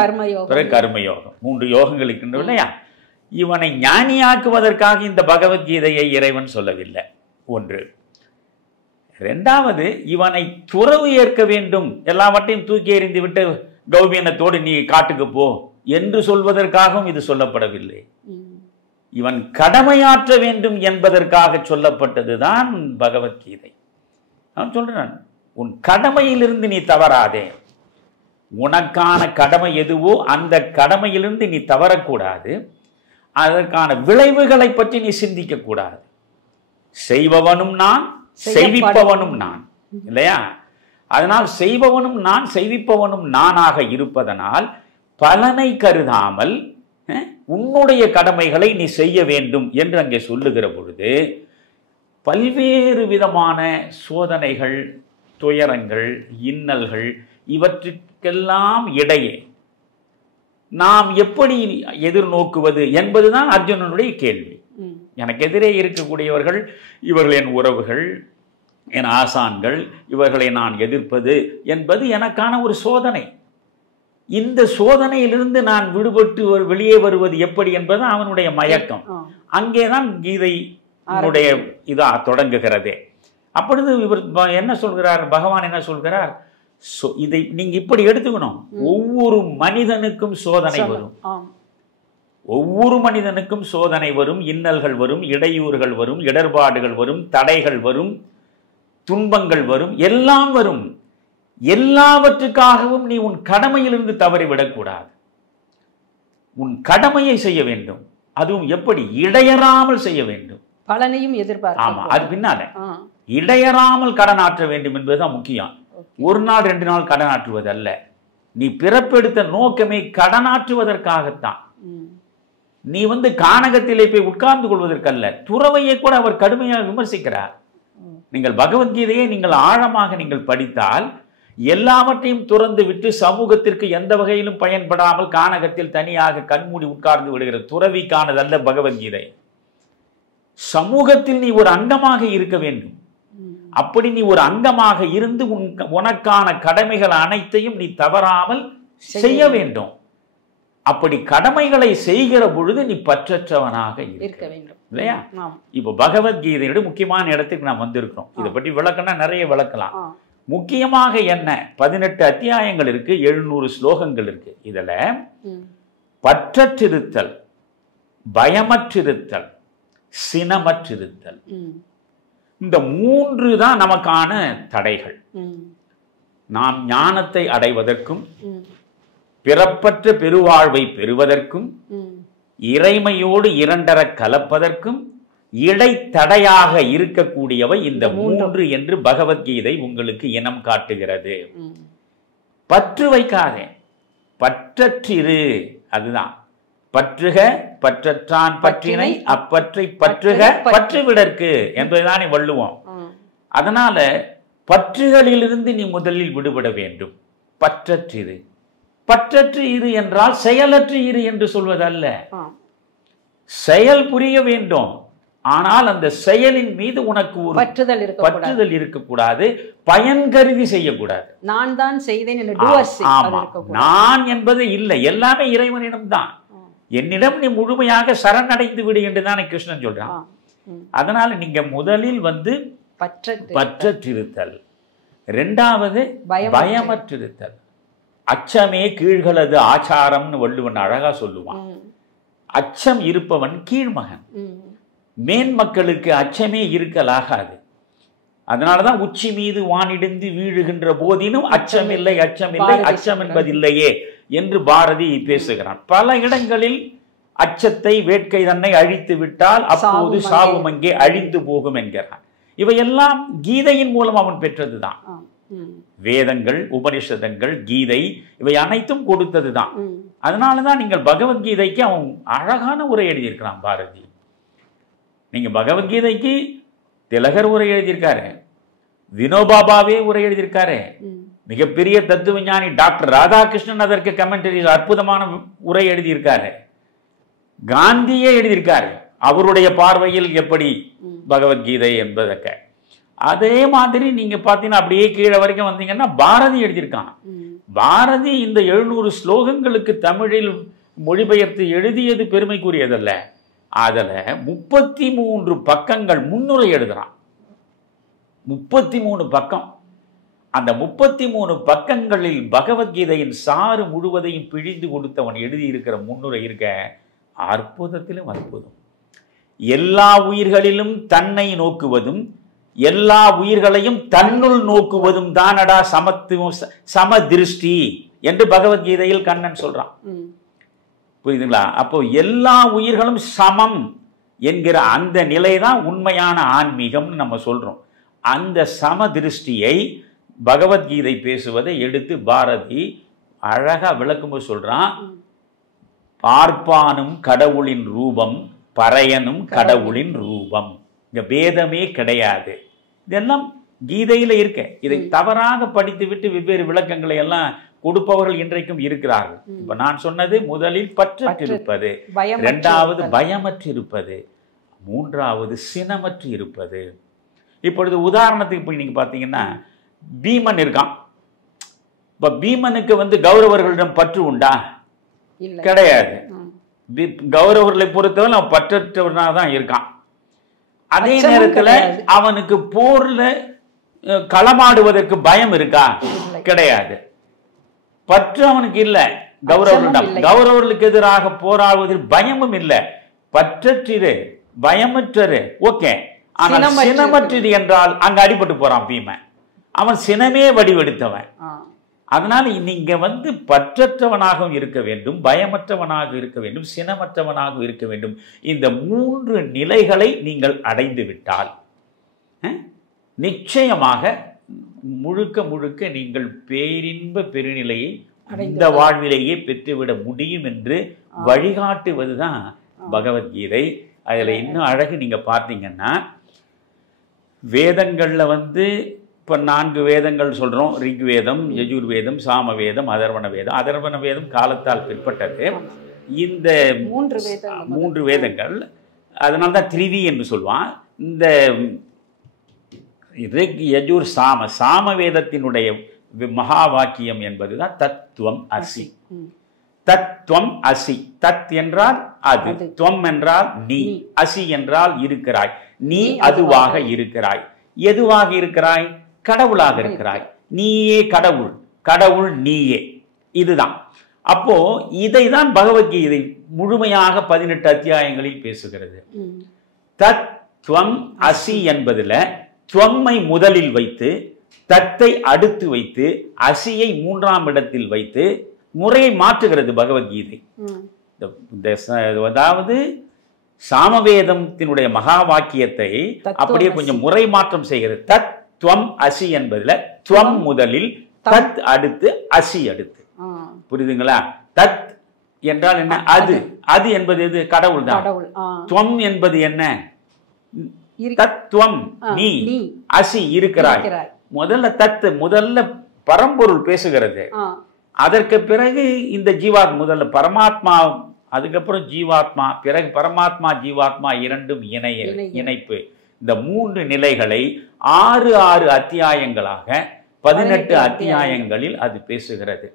பிறகு கர்மயோகம், 3 யோகங்கள் இருக்கின்றன இல்லையா? இவனை ஞானியாக்குவதற்காக இந்த பகவத்கீதையை இறைவன் சொல்லவில்லை. ஒன்று. 2வது, இவனை துறவு ஏற்க வேண்டும், எல்லாவற்றையும் தூக்கி எறிந்து விட்டு கௌபீனத்தோடு நீ காட்டுக்கு போ என்று சொல்வதற்காகவும் இது சொல்லப்படவில்லை. இவன் கடமையாற்ற வேண்டும் என்பதற்காக சொல்லப்பட்டதுதான் பகவத்கீதை. நான் சொல்றேன், உன் கடமையிலிருந்து நீ தவறாதே. உனக்கான கடமை எதுவோ அந்த கடமையிலிருந்து நீ தவறக்கூடாது. அதற்கான விளைவுகளை பற்றி நீ சிந்திக்க கூடாது. செய்பவனும் நான், செய்விப்பவனும் நான் இல்லையா? அதனால் செய்பவனும் நான், செய்விப்பவனும் நானாக இருப்பதனால் பலனை கருதாமல் உன்னுடைய கடமைகளை நீ செய்ய வேண்டும் என்று அங்கே சொல்லுகிற பொழுது பல்வேறு விதமான சோதனைகள், துயரங்கள், இன்னல்கள், இவற்றுக்கெல்லாம் இடையே நாம் எப்படி எதிர்நோக்குவது என்பதுதான் அர்ஜுனனுடைய கேள்வி. எனக்கு எதிரே இருக்கக்கூடியவர்கள், இவர்கள் என் உறவுகள், என் ஆசான்கள், இவர்களை நான் எதிர்ப்பது என்பது எனக்கான ஒரு சோதனை. இந்த சோதனையிலிருந்து நான் விடுபட்டு வெளியே வருவது எப்படி என்பது அவனுடைய மயக்கம். அங்கேதான் கீதை இதா தொடங்குகிறதே. அப்பொழுது இவர் என்ன சொல்கிறார், பகவான் என்ன சொல்கிறார், இதை நீங்க இப்படி எடுத்துக்கணும். ஒவ்வொரு மனிதனுக்கும் சோதனை வரும். ஒவ்வொரு மனிதனுக்கும் சோதனை வரும், இன்னல்கள் வரும், இடையூறுகள் வரும், இடர்பாடுகள் வரும், தடைகள் வரும், துன்பங்கள் வரும், எல்லாம் வரும். எல்லாவற்றுக்காகவும் நீ உன் கடமையிலிருந்து தவறிவிடக்கூடாது. உன் கடமையை செய்ய வேண்டும். அதுவும் எப்படி? இடையறாமல் செய்ய வேண்டும். பலனையும் எதிர்பார்க்க. ஆமா, அது பின்னால இடையறாமல் கடனாற்ற வேண்டும் என்பதுதான் முக்கியம். 1 நாள் 2 நாள் கடனாற்றுவது அல்ல. நீ பிறப்பெடுத்த நோக்கமே கடனாற்றுவதற்காகத்தான். நீ கானகத்திலே போய் உட்கார்ந்து கொள்வதற்கல்ல. துறவையை கூட அவர் கடுமையாக விமர்சிக்கிறார். நீங்கள் பகவத்கீதையை நீங்கள் ஆழமாக நீங்கள் படித்தால் எல்லாவற்றையும் துறந்து விட்டு சமூகத்திற்கு எந்த வகையிலும் பயன்படாமல் கானகத்தில் தனியாக கண்மூடி உட்கார்ந்து விடுகிற துறவிக்கானதல்ல பகவத்கீதை. சமூகத்தில் நீ ஒரு அங்கமாக இருக்க வேண்டும். அப்படி நீ ஒரு அங்கமாக இருந்து உனக்கான கடமைகள் அனைத்தையும் நீ தவறாமல் செய்ய வேண்டும். அப்படி கடமைகளை செய்கிற பொழுது நீ பற்றற்றவனாக இருக்க வேண்டும் இல்லையா? இப்ப பகவத்கீதையோட முக்கியமான இடத்துக்கு நாம் வந்திருக்கிறோம். இதை பற்றி விளக்கம்னா நிறைய விளக்கலாம். முக்கியமாக என்ன, 18 அத்தியாயங்கள் இருக்கு, 700 ஸ்லோகங்கள் இருக்கு. இதுல பற்றற்றிருத்தல், பயமற்றிருத்தல், சினமற்றிருத்தல். இந்த 3 தான் நமக்கான தடைகள். நாம் ஞானத்தை அடைவதற்கும் பிறப்பற்ற பெருவாழ்வை பெறுவதற்கும் இறைமையோடு இரண்டர கலப்பதற்கும் இடைத்தடையாக இருக்கக்கூடியவை இந்த 3 என்று பகவத்கீதை உங்களுக்கு இனம் காட்டுகிறது. பற்று வைக்காதே, பற்றற்றிரு. அதுதான் பற்றுக பற்றற்றான் பற்றினை அப்பற்றை பற்றுக பற்றுவிடற்கு என்பதுதான் வள்ளுவம். அதனால பற்றுகளிலிருந்து நீ முதலில் விடுபட வேண்டும். பற்றற்றிரு. பற்றற்று இரு என்றால் செயலற்று இரு என்று சொல்வதல்ல. செயல் புரிய வேண்டும், ஆனால் அந்த செயலின் மீது உனக்கு ஒரு பற்றுதல் இருக்கக்கூடாது. பயன் கருதி செய்யக்கூடாது. நான் தான் செய்தேன். நான் என்பது இல்லை, எல்லாமே இறைவனிடம் தான். என்னிடம் நீ முழுமையாக சரணடைந்து விடு என்றுதான் கிருஷ்ணன் சொல்றான். அதனால நீங்க முதலில் பற்றற்றிருத்தல், 2வது பயமற்றிருத்தல். அச்சமே கீழ்களது ஆச்சாரம்னு வள்ளுவன் அழகா சொல்லுவான். அச்சம் இருப்பவன் கீழ்மகன். மேன்மக்களுக்கு அச்சமே இருக்கலாகாது. அதனாலதான் உச்சி மீது வானிடிந்து வீழுகின்ற போதினும் அச்சமில்லை அச்சமில்லை அச்சம் என்பதில்லையே என்று பாரதி பேசுகிறான். பல இடங்களில் அச்சத்தை வேட்கை தன்னை அழித்து விட்டால் அப்போது சாவும் அங்கே அழிந்து போகும் என்கிறான். இவையெல்லாம் கீதையின் மூலம் அவன் பெற்றதுதான். வேதங்கள், உபனிஷதங்கள், கீதை இவை அனைத்தும் கொடுத்ததுதான். அதனாலதான் நீங்கள் பகவத்கீதைக்கு அவன் அழகான உரை எழுதியிருக்கிறான் பாரதி. நீங்க பகவத்கீதைக்கு திலகர் உரை எழுதியிருக்காரு, வினோபாபாவே உரை எழுதியிருக்காரு, மிகப்பெரிய தத்துவ ஞானி டாக்டர் ராதாகிருஷ்ணன் அதற்கு கமெண்டரியில் அற்புதமான உரை எழுதியிருக்காரு, காந்தியே எழுதியிருக்காரு அவருடைய பார்வையில் எப்படி பகவத்கீதை என்பதற்க. அதே மாதிரி நீங்க பாத்தீங்கன்னா அப்படியே கீழே வரைக்கும் வந்தீங்கன்னா பாரதி எழுதியிருக்கான். பாரதி இந்த 700 ஸ்லோகங்களுக்கு தமிழில் மொழிபெயர்த்து எழுதியது பெருமைக்குரியதல்ல. அதுல 33 பக்கங்கள் முன்னுரை எழுதுறான். 33 பக்கம். அந்த 33 பக்கங்களில் பகவத்கீதையின் சாறு முழுவதையும் பிழிந்து கொடுத்தவன் எழுதியிருக்கிற முன்னுரை இருக்க அற்புதத்திலும் அற்புதம். எல்லா உயிர்களிலும் தன்னை நோக்குவதும் எல்லா உயிர்களையும் தன்னுள் நோக்குவதும் தானடா சமத்துவம் சம திருஷ்டி என்று பகவத்கீதையில் கண்ணன் சொல்றான். புரியுதுங்களா? அப்போ எல்லா உயிர்களும் சமம் என்கிற அந்த நிலைதான் உண்மையான ஆன்மீகம்னு நம்ம சொல்றோம். அந்த சம திருஷ்டியை பகவத்கீதை பேசுவதை எடுத்து பாரதி அழகா விளக்கும்போது சொல்றான். பார்ப்பானும் கடவுளின் ரூபம், பறையனும் கடவுளின் ரூபம். இங்க பேதமே கிடையாது. இதெல்லாம் கீதையில இருக்க. இதை தவறாக படித்து விட்டு வெவ்வேறு விளக்கங்களை எல்லாம் கொடுப்பவர்கள் இன்றைக்கும் இருக்கிறார்கள். இப்ப நான் சொன்னது முதலில் பற்றற்றிருப்பது, 2வது பயமற்றிருப்பது, 3வது சினமற்று இருப்பது. இப்பொழுது உதாரணத்துக்கு போய் நீங்க பாத்தீங்கன்னா பீமன் இருக்கான். இப்ப பீமனுக்கு கௌரவர்களிடம் பற்று உண்டா? கிடையாது. கௌரவர்களை பொறுத்தவரை அவன் பற்றற்றவனாக தான் இருக்கான். அதே நேரத்துல அவனுக்கு போர்ல களமாடுவதற்கு பயம் இருக்கா? கிடையாது. பற்று அவனுக்கு இல்ல. கௌரவர்களுக்கு எதிராக போராடுவதில் பயமும் இல்லை. பற்றற்றிரு, பயமற்று, ஓகே. ஆனால் சினமற்றது என்றால் அங்க அடிபட்டு போறான் பீமன். அவன் சினமே வடிவெடுத்தவன். அதனால நீங்க பற்றற்றவனாகவும் இருக்க வேண்டும், பயமற்றவனாக இருக்க வேண்டும், சினமற்றவனாக இருக்க வேண்டும். இந்த 3 நிலைகளை நீங்கள் அடைந்து விட்டால் நிச்சயமாக முழுக்க முழுக்க நீங்கள் பேரின்ப பெருநிலையை இந்த வாழ்விலேயே பெற்றுவிட முடியும் என்று வழிகாட்டுவதுதான் பகவத்கீதை. அதுல இன்னும் அழகு நீங்க பார்த்தீங்கன்னா வேதங்கள்ல இப்போ 4 வேதங்கள் சொல்கிறோம். ரிக்வேதம், யஜுர்வேதம், சாமவேதம், அதர்வண வேதம். அதர்வண வேதம் காலத்தால் பிற்பட்டது. இந்த 3 வேதங்கள் அதனால தான் திரிவி என்று சொல்லுவான். இந்த ரிக், யஜுர், சாம வேதத்தினுடைய மகா வாக்கியம் என்பது தான் தத்துவம் அசி. தத்துவம் அசி. தத் என்றால் அது, துவம் என்றால் நீ, அசி என்றால் இருக்கிறாய். நீ அதுவாக இருக்கிறாய். எதுவாக இருக்கிறாய்? கடவுளாக இருக்கிறாய். நீயே கடவுள், கடவுள் நீயே. இதுதான். அப்போ இதை தான் பகவத்கீதை முழுமையாக 18 அத்தியாயங்களில் பேசுகிறது. தத் துவம் அசி என்பதுல துவம்மை முதலில் வைத்து தத்தை அடுத்து வைத்து அசியை 3ஆம் இடத்தில் வைத்து முறையை மாற்றுகிறது பகவத்கீதை. அதாவது சாமவேதத்தினுடைய மகா வாக்கியத்தை அப்படியே கொஞ்சம் முறை மாற்றம் செய்கிறது. தத் துவம் அசி என்பதுல துவம் முதலில், தத் அடுத்து, அசி அடுத்து. புரியுதுங்களா? தத் என்றால் என்ன? அது. அது என்பது எது? கடவுள் தான். துவம் என்பது என்ன? தத்துவம், நீ. அசி, இருக்கிறாய். முதல்ல தத்து, முதல்ல பரம்பொருள் பேசுகிறது. அதற்கு பிறகு இந்த முதல்ல பரமாத்மா, அதுக்கப்புறம் ஜீவாத்மா, பிறகு பரமாத்மா ஜீவாத்மா இரண்டும் இணைப்பு. இந்த 3 நிலைகளை 6 அத்தியாயங்களாக 18 அத்தியாயங்களில் அது பேசுகிறது.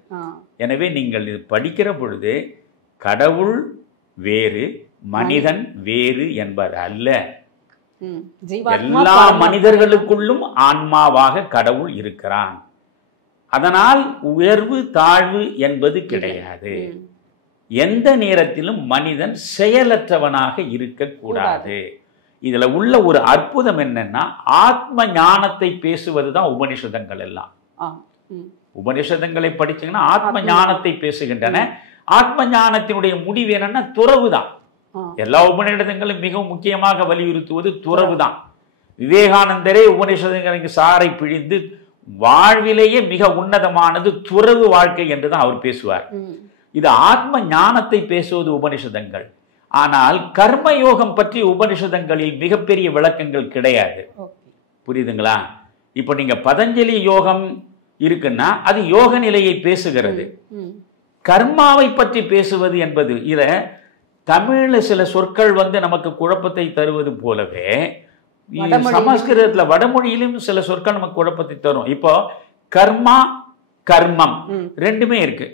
எனவே நீங்கள் இது படிக்கிற பொழுது கடவுள் வேறு, மனிதன் வேறு என்பது அல்ல. எல்லா மனிதர்களுக்குள்ளும் ஆன்மாவாக கடவுள் இருக்கிறான். அதனால் உயர்வு தாழ்வு என்பது கிடையாது. எந்த நேரத்திலும் மனிதன் செயலற்றவனாக இருக்கக்கூடாது. இதுல உள்ள ஒரு அற்புதம் என்னன்னா, ஆத்ம ஞானத்தை பேசுவதுதான் உபனிஷதங்கள் எல்லாம். உபனிஷதங்களை படிச்சீங்கன்னா ஆத்ம ஞானத்தை பேசுகின்றன. ஆத்ம ஞானத்தினுடைய முடிவு என்னன்னா துறவு தான். எல்லா உபநிஷதங்களும் மிகவும் முக்கியமாக வலியுறுத்துவது துறவு தான். விவேகானந்தரே உபநிஷதங்களுக்கு சாரை பிழிந்து வாழ்விலேயே மிக உன்னதமானது துறவு வாழ்க்கை என்றுதான் அவர் பேசுவார். இது ஆத்ம ஞானத்தை பேசுவது உபனிஷதங்கள். ஆனால் கர்மயோகம் பற்றி உபனிஷதங்களில் மிகப்பெரிய விளக்கங்கள் கிடையாது. புரியுதுங்களா? இப்ப நீங்க பதஞ்சலி யோகம் இருக்குன்னா அது யோக நிலையை பேசுகிறது. கர்மாவை பற்றி பேசுவது என்பது இத தமிழ்ல சில சொற்கள் நமக்கு குழப்பத்தை தருவது போலவே சமஸ்கிருதத்துல வடமொழியிலும் சில சொற்கள் நமக்கு குழப்பத்தை தரும். இப்போ கர்மா, கர்மம் ரெண்டுமே இருக்கு.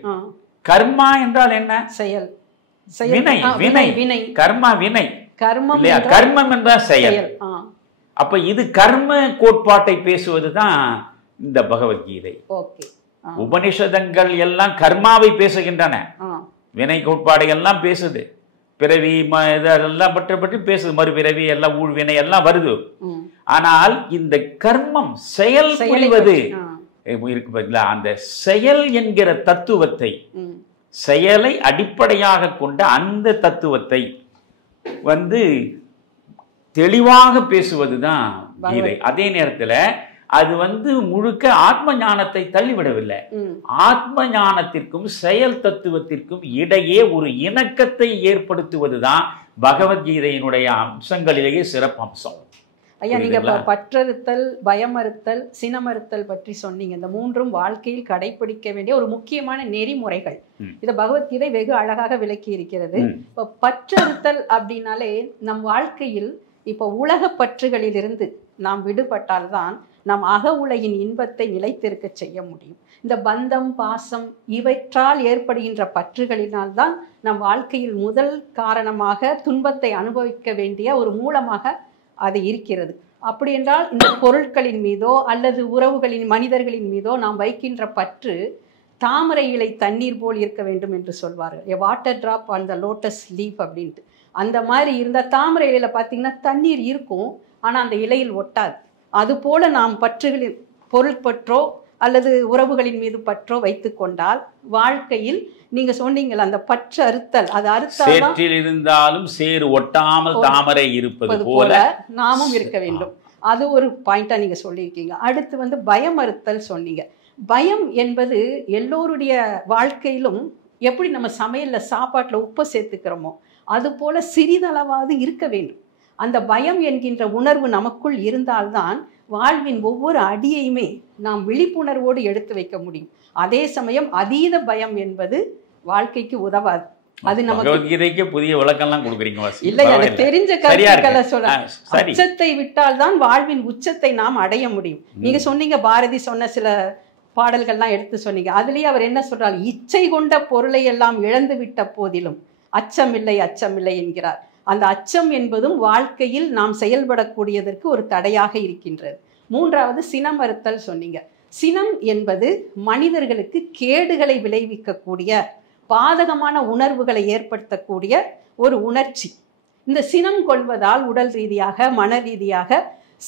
கர்மா என்றால் என்ன? செயல், வினை. வினை, வினை. கர்மா வினை. கர்மம் இல்லையா? கர்மம் என்றால் செயல். அப்ப இது கர்ம கோட்பாட்டை பேசுவதுதான் இந்த பகவத்கீதை. உபனிஷதங்கள் எல்லாம் கர்மாவை பேசுகின்றன. வினை கோட்பாடை எல்லாம் பேசுது. பிறவி இதெல்லாம் பற்றி பேசுது. மறுபிறவி எல்லாம், ஊழ்வினை எல்லாம் வருது. ஆனால் இந்த கர்மம் செயல் புரிவது இருக்கு. அந்த செயல் என்கிற தத்துவத்தை, செயலை அடிப்படையாக கொண்ட அந்த தத்துவத்தை தெளிவாக பேசுவதுதான் கீதை. அதே நேரத்தில் அது முழுக்க ஆத்ம ஞானத்தை தள்ளிவிடவில்லை. ஆத்ம ஞானத்திற்கும் செயல் தத்துவத்திற்கும் இடையே ஒரு இணக்கத்தை ஏற்படுத்துவதுதான் பகவத்கீதையினுடைய அம்சங்களிலேயே சிறப்பு அம்சம். ஐயா, நீங்க பற்றறுத்தல், பயமறுத்தல், சினமறுத்தல் பற்றி சொன்னீங்க. இந்த 3ம் வாழ்க்கையில் கடைபிடிக்க வேண்டிய ஒரு முக்கியமான நெறிமுறைகள். இதை பகவத்கீதை வெகு அழகாக விளக்கி இருக்கிறது. இப்ப பற்றறுத்தல் அப்படின்னாலே நம் வாழ்க்கையில் இப்ப உலக பற்றுகளிலிருந்து நாம் விடுபட்டால்தான் நம் அக உலகின் இன்பத்தை நிலைத்திருக்க செய்ய முடியும். இந்த பந்தம், பாசம் இவற்றால் ஏற்படுகின்ற பற்றுகளினால்தான் நம் வாழ்க்கையில் முதல் காரணமாக துன்பத்தை அனுபவிக்க வேண்டிய ஒரு மூலமாக அது இருக்கிறது. அப்படி என்றால் இந்த பொருட்களின் மீதோ அல்லது உறவுகளின், மனிதர்களின் மீதோ நாம் வைக்கின்ற பற்று தாமரை இலை தண்ணீர் போல் இருக்க வேண்டும் என்று சொல்வார்கள். A water drop on the lotus leaf அப்படின்ட்டு. அந்த மாதிரி இருந்தால் தாமரை இலையில பார்த்தீங்கன்னா தண்ணீர் இருக்கும், ஆனால் அந்த இலையில் ஒட்டாது. அதுபோல நாம் பற்றுகளில், பொருள் பற்றோ அல்லது உறவுகளின் மீது பற்றோ வைத்து கொண்டால் வாழ்க்கையில் நீங்க சொன்னீங்கல்ல அந்த பற்று அறுத்தல், அது அறுத்தால் இருந்தாலும் சேறு ஒட்டாமல் தாமரை இருப்பது போல நாமும் இருக்க வேண்டும். அது ஒரு பாயிண்டா நீங்க சொல்லியிருக்கீங்க. அடுத்து பயம் அறுத்தல் சொன்னீங்க. பயம் என்பது எல்லோருடைய வாழ்க்கையிலும் எப்படி நம்ம சமையல்ல சாப்பாட்டுல உப்பை சேர்த்துக்கிறோமோ அது போல சிறிதளவாவது இருக்க வேண்டும். அந்த பயம் என்கின்ற உணர்வு நமக்குள் இருந்தால்தான் வாழ்வின் ஒவ்வொரு அடியையுமே நாம் விழிப்புணர்வோடு எடுத்து வைக்க முடியும். அதே சமயம் அதீத பயம் என்பது வாழ்க்கைக்கு உதவாது. அது நமக்கு புதிய விளக்கம்லாம் கொடுக்குறீங்க. இல்ல, எனக்கு தெரிஞ்ச கருத்துக்களை சொல்ல. அச்சத்தை விட்டால் தான் வாழ்வின் உச்சத்தை நாம் அடைய முடியும். நீங்க சொன்னீங்க, பாரதி சொன்ன சில பாடல்கள்லாம் எடுத்து சொன்னீங்க. அதுலயே அவர் என்ன சொல்றார்? இச்சை கொண்ட பொருளை எல்லாம் இழந்து விட்ட போதிலும் அச்சமில்லை அச்சமில்லை என்கிறார். அந்த அச்சம் என்பதும் வாழ்க்கையில் நாம் செயல்படக்கூடியதற்கு ஒரு தடையாக இருக்கின்றது. 3வது சினமறுத்தல் சொன்னீங்க. சினம் என்பது மனிதர்களுக்கு கேடுகளை விளைவிக்கக்கூடிய, பாதகமான உணர்வுகளை ஏற்படுத்தக்கூடிய ஒரு உணர்ச்சி. இந்த சினம் கொள்வதால் உடல் ரீதியாக, மன ரீதியாக,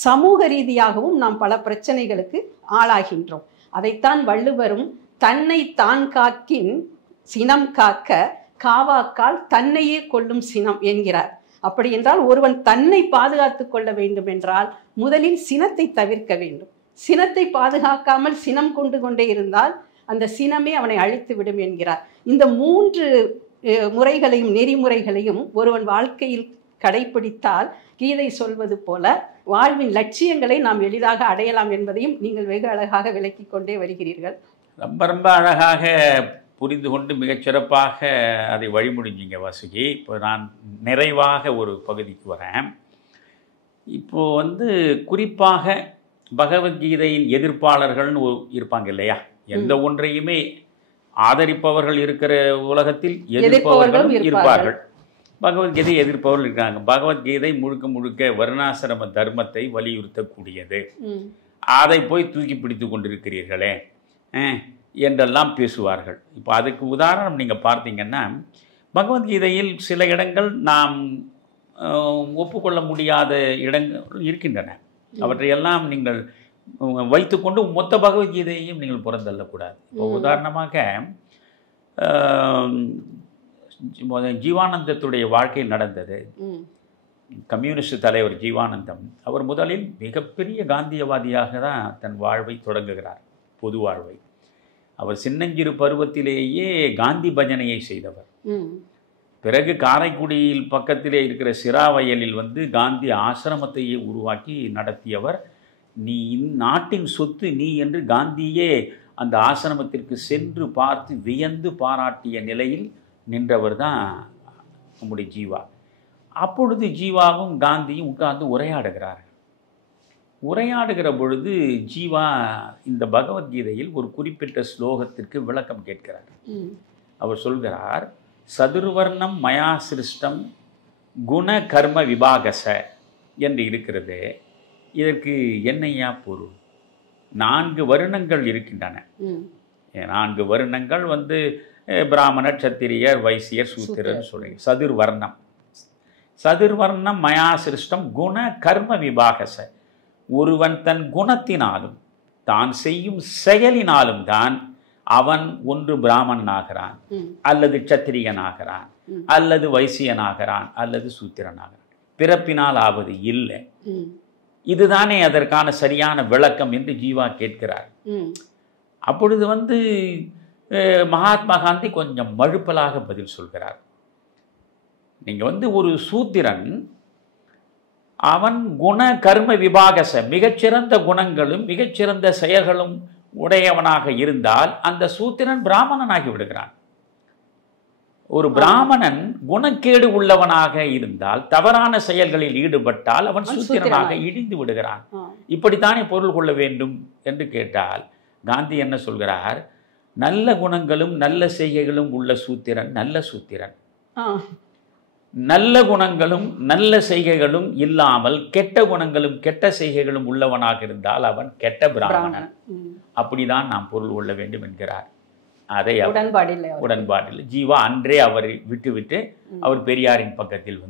சமூக ரீதியாகவும் நாம் பல பிரச்சனைகளுக்கு ஆளாகின்றோம். அதைத்தான் வள்ளுவரும் தன்னை தான் காக்கின் சினம் காக்க காவாக்கால் தன்னையே கொள்ளும் சினம் என்கிறார். அப்படி என்றால் ஒருவன் தன்னை பாதுகாத்து கொள்ள வேண்டும் என்றால் முதலில் சினத்தை தவிர்க்க வேண்டும். சினத்தை பாதுகாக்காமல் சினம் கொண்டு கொண்டே இருந்தால் அந்த சினமே அவனை அழித்து விடும் என்கிறார். இந்த 3 முறைகளையும் நெறிமுறைகளையும் ஒருவன் வாழ்க்கையில் கடைபிடித்தால் கீதை சொல்வது போல வாழ்வின் லட்சியங்களை நாம் எளிதாக அடையலாம் என்பதையும் நீங்கள் வெகு அழகாக விளக்கி கொண்டே வருகிறீர்கள். ரொம்ப ரொம்ப அழகாக புரிந்து கொண்டு மிகச்சிறப்பாக அதை வழிமுடிஞ்சிங்க வாசுகி. இப்போ நான் நிறைவாக ஒரு பகுதிக்கு வரேன். இப்போது குறிப்பாக பகவத்கீதையின் எதிர்ப்பாளர்கள்னு இருப்பாங்க இல்லையா? எந்த ஒன்றையுமே ஆதரிப்பவர்கள் இருக்கிற உலகத்தில் எதிர்ப்பவர்களும் இருப்பார்கள். பகவத்கீதை எதிர்ப்பவர்கள் இருக்காங்க. பகவத்கீதை முழுக்க முழுக்க வர்ணாசிரம தர்மத்தை வலியுறுத்தக்கூடியது. அதை போய் தூக்கி பிடித்து கொண்டிருக்கிறீர்களே என்றெல்லாம் பேசுவார்கள். இப்போ அதுக்கு உதாரணம் நீங்கள் பார்த்தீங்கன்னா, பகவத்கீதையில் சில இடங்கள் நாம் ஒப்புக்கொள்ள முடியாத இடங்கள் இருக்கின்றன. அவற்றையெல்லாம் நீங்கள் வைத்துக்கொண்டு மொத்த பகவத்கீதையையும் நீங்கள் புறந்தள்ளக்கூடாது. இப்போ உதாரணமாக ஜீவானந்தத்துடைய வாழ்க்கையில் நடந்தது. கம்யூனிஸ்ட் தலைவர் ஜீவானந்தம் அவர் முதலில் மிகப்பெரிய காந்தியவாதியாக தான் தன் வாழ்வை தொடங்குகிறார், பொது வாழ்வை. அவர் சின்னஞ்சிறு பருவத்திலேயே காந்தி பஜனையை செய்தவர். பிறகு காரைக்குடியில் பக்கத்திலே இருக்கிற சிராவயலில் காந்தி ஆசிரமத்தையே உருவாக்கி நடத்தியவர். நீ நாட்டின் சொத்து நீ என்று காந்தியே அந்த ஆசிரமத்திற்கு சென்று பார்த்து வியந்து பாராட்டிய நிலையில் நின்றவர் தான் நம்முடைய ஜீவா. அப்பொழுது ஜீவாவும் காந்தியும் உட்கார்ந்து உரையாடுகிறார்கள். உரையாடுகிற பொழுது ஜீவா இந்த பகவத்கீதையில் ஒரு குறிப்பிட்ட ஸ்லோகத்திற்கு விளக்கம் கேட்கிறார். அவர் சொல்கிறார், சதுர்வர்ணம் மயா சிருஷ்டம் குண கர்ம விபாகச என்று இருக்கிறது. இதற்கு என்னையா பொருள்? 4 வருணங்கள் இருக்கின்றன. 4 வருணங்கள் பிராமணர், சத்திரியர், வைசியர், சூத்திரர் சொல்றீங்க. சதுர்வர்ணம் மயா சிருஷ்டம் குண கர்ம விபாகச. ஒருவன் தன் குணத்தினாலும் தான் செய்யும் செயலினாலும் தான் அவன் ஒன்று பிராமணனாகிறான், அல்லது சத்திரியனாகிறான், அல்லது வைசியனாகிறான், அல்லது சூத்திரனாகிறான். பிறப்பினால் ஆவது இல்லை. இதுதானே அதற்கான சரியான விளக்கம் என்று ஜீவா கேட்கிறார். அப்பொழுது மகாத்மா காந்தி கொஞ்சம் மழுப்பலாக பதில் சொல்கிறார். நீங்க ஒரு சூத்திரன் அவன் குண கர்ம விபாகச மிகச்சிறந்த குணங்களும் மிகச்சிறந்த செயல்களும் உடையவனாக இருந்தால் அந்த சூத்திரன் பிராமணனாகி விடுகிறான். ஒரு பிராமணன் குணக்கேடு உள்ளவனாக இருந்தால், தவறான செயல்களில் ஈடுபட்டால் அவன் சூத்திரனாக இடிந்து விடுகிறான். இப்படித்தானே பொருள் கொள்ள வேண்டும் என்று கேட்டால் காந்தி என்ன சொல்கிறார்? நல்ல குணங்களும் நல்ல செய்கைகளும் உள்ள சூத்திரன் நல்ல சூத்திரன். நல்ல குணங்களும் நல்ல செய்கைகளும் இல்லாமல் கெட்ட குணங்களும் கெட்ட செய்கைகளும் உள்ளவனாக இருந்தால் அவன் கெட்ட பிராமணன். அப்படிதான் நாம் பொருள் கொள்ள வேண்டும் என்கிறார். அதை உடன்பாடில்லை. ஜீவா அன்றே அவரை விட்டுவிட்டு அவர் பெரியாரின் பக்கத்தில்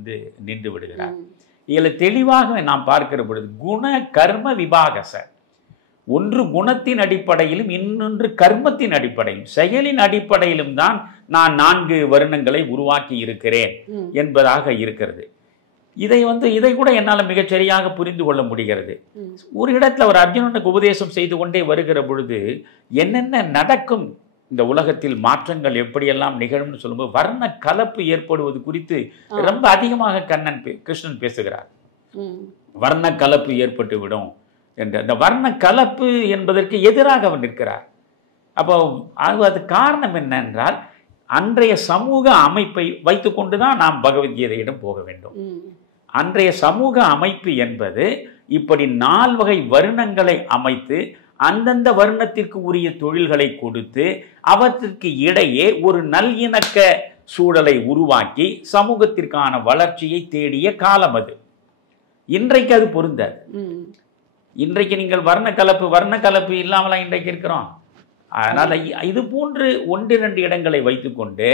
நின்று விடுகிறார். இதில் தெளிவாக நாம் பார்க்கிற பொழுது குண கர்ம விபாகச, ஒன்று குணத்தின் அடிப்படையிலும் இன்னொன்று கர்மத்தின் அடிப்படையிலும் செயலின் அடிப்படையிலும் தான் நான் 4 வருணங்களை உருவாக்கி இருக்கிறேன் என்பதாக இருக்கிறது. இதை கூட என்னால் மிகச்சரியாக புரிந்து கொள்ள முடிகிறது. ஒரு இடத்துல ஒரு அர்ஜுனனுக்கு உபதேசம் செய்து கொண்டே வருகிற பொழுது என்னென்ன நடக்கும், இந்த உலகத்தில் மாற்றங்கள் எப்படியெல்லாம் நிகழும்னு சொல்லும்போது வர்ண கலப்பு ஏற்படுவது குறித்து ரொம்ப அதிகமாக கிருஷ்ணன் பேசுகிறார். வர்ண கலப்பு ஏற்பட்டு விடும் என்று. அந்த வர்ண கலப்பு என்பதற்கு எதிராக அவர் நிற்கிறார். அப்போ அது காரணம் என்னென்றால் அன்றைய சமூக அமைப்பை வைத்துக்கொண்டுதான் நாம் பகவத்கீதையிடம் போக வேண்டும். அன்றைய சமூக அமைப்பு என்பது இப்படி 4 வகை வருணங்களை அமைத்து அந்தந்த வருணத்திற்கு உரிய தொழில்களை கொடுத்து அவற்றிற்கு இடையே ஒரு நல்லிணக்க சூழலை உருவாக்கி சமூகத்திற்கான வளர்ச்சியை தேடிய காலம் அது. இன்றைக்கு அது பொருந்தாது. இன்றைக்கு நீங்கள் வர்ண கலப்பு இல்லாமலாம் இன்றைக்கு இருக்கிறோம். அதனால் இது போன்று 1-2 இடங்களை வைத்துக்கொண்டு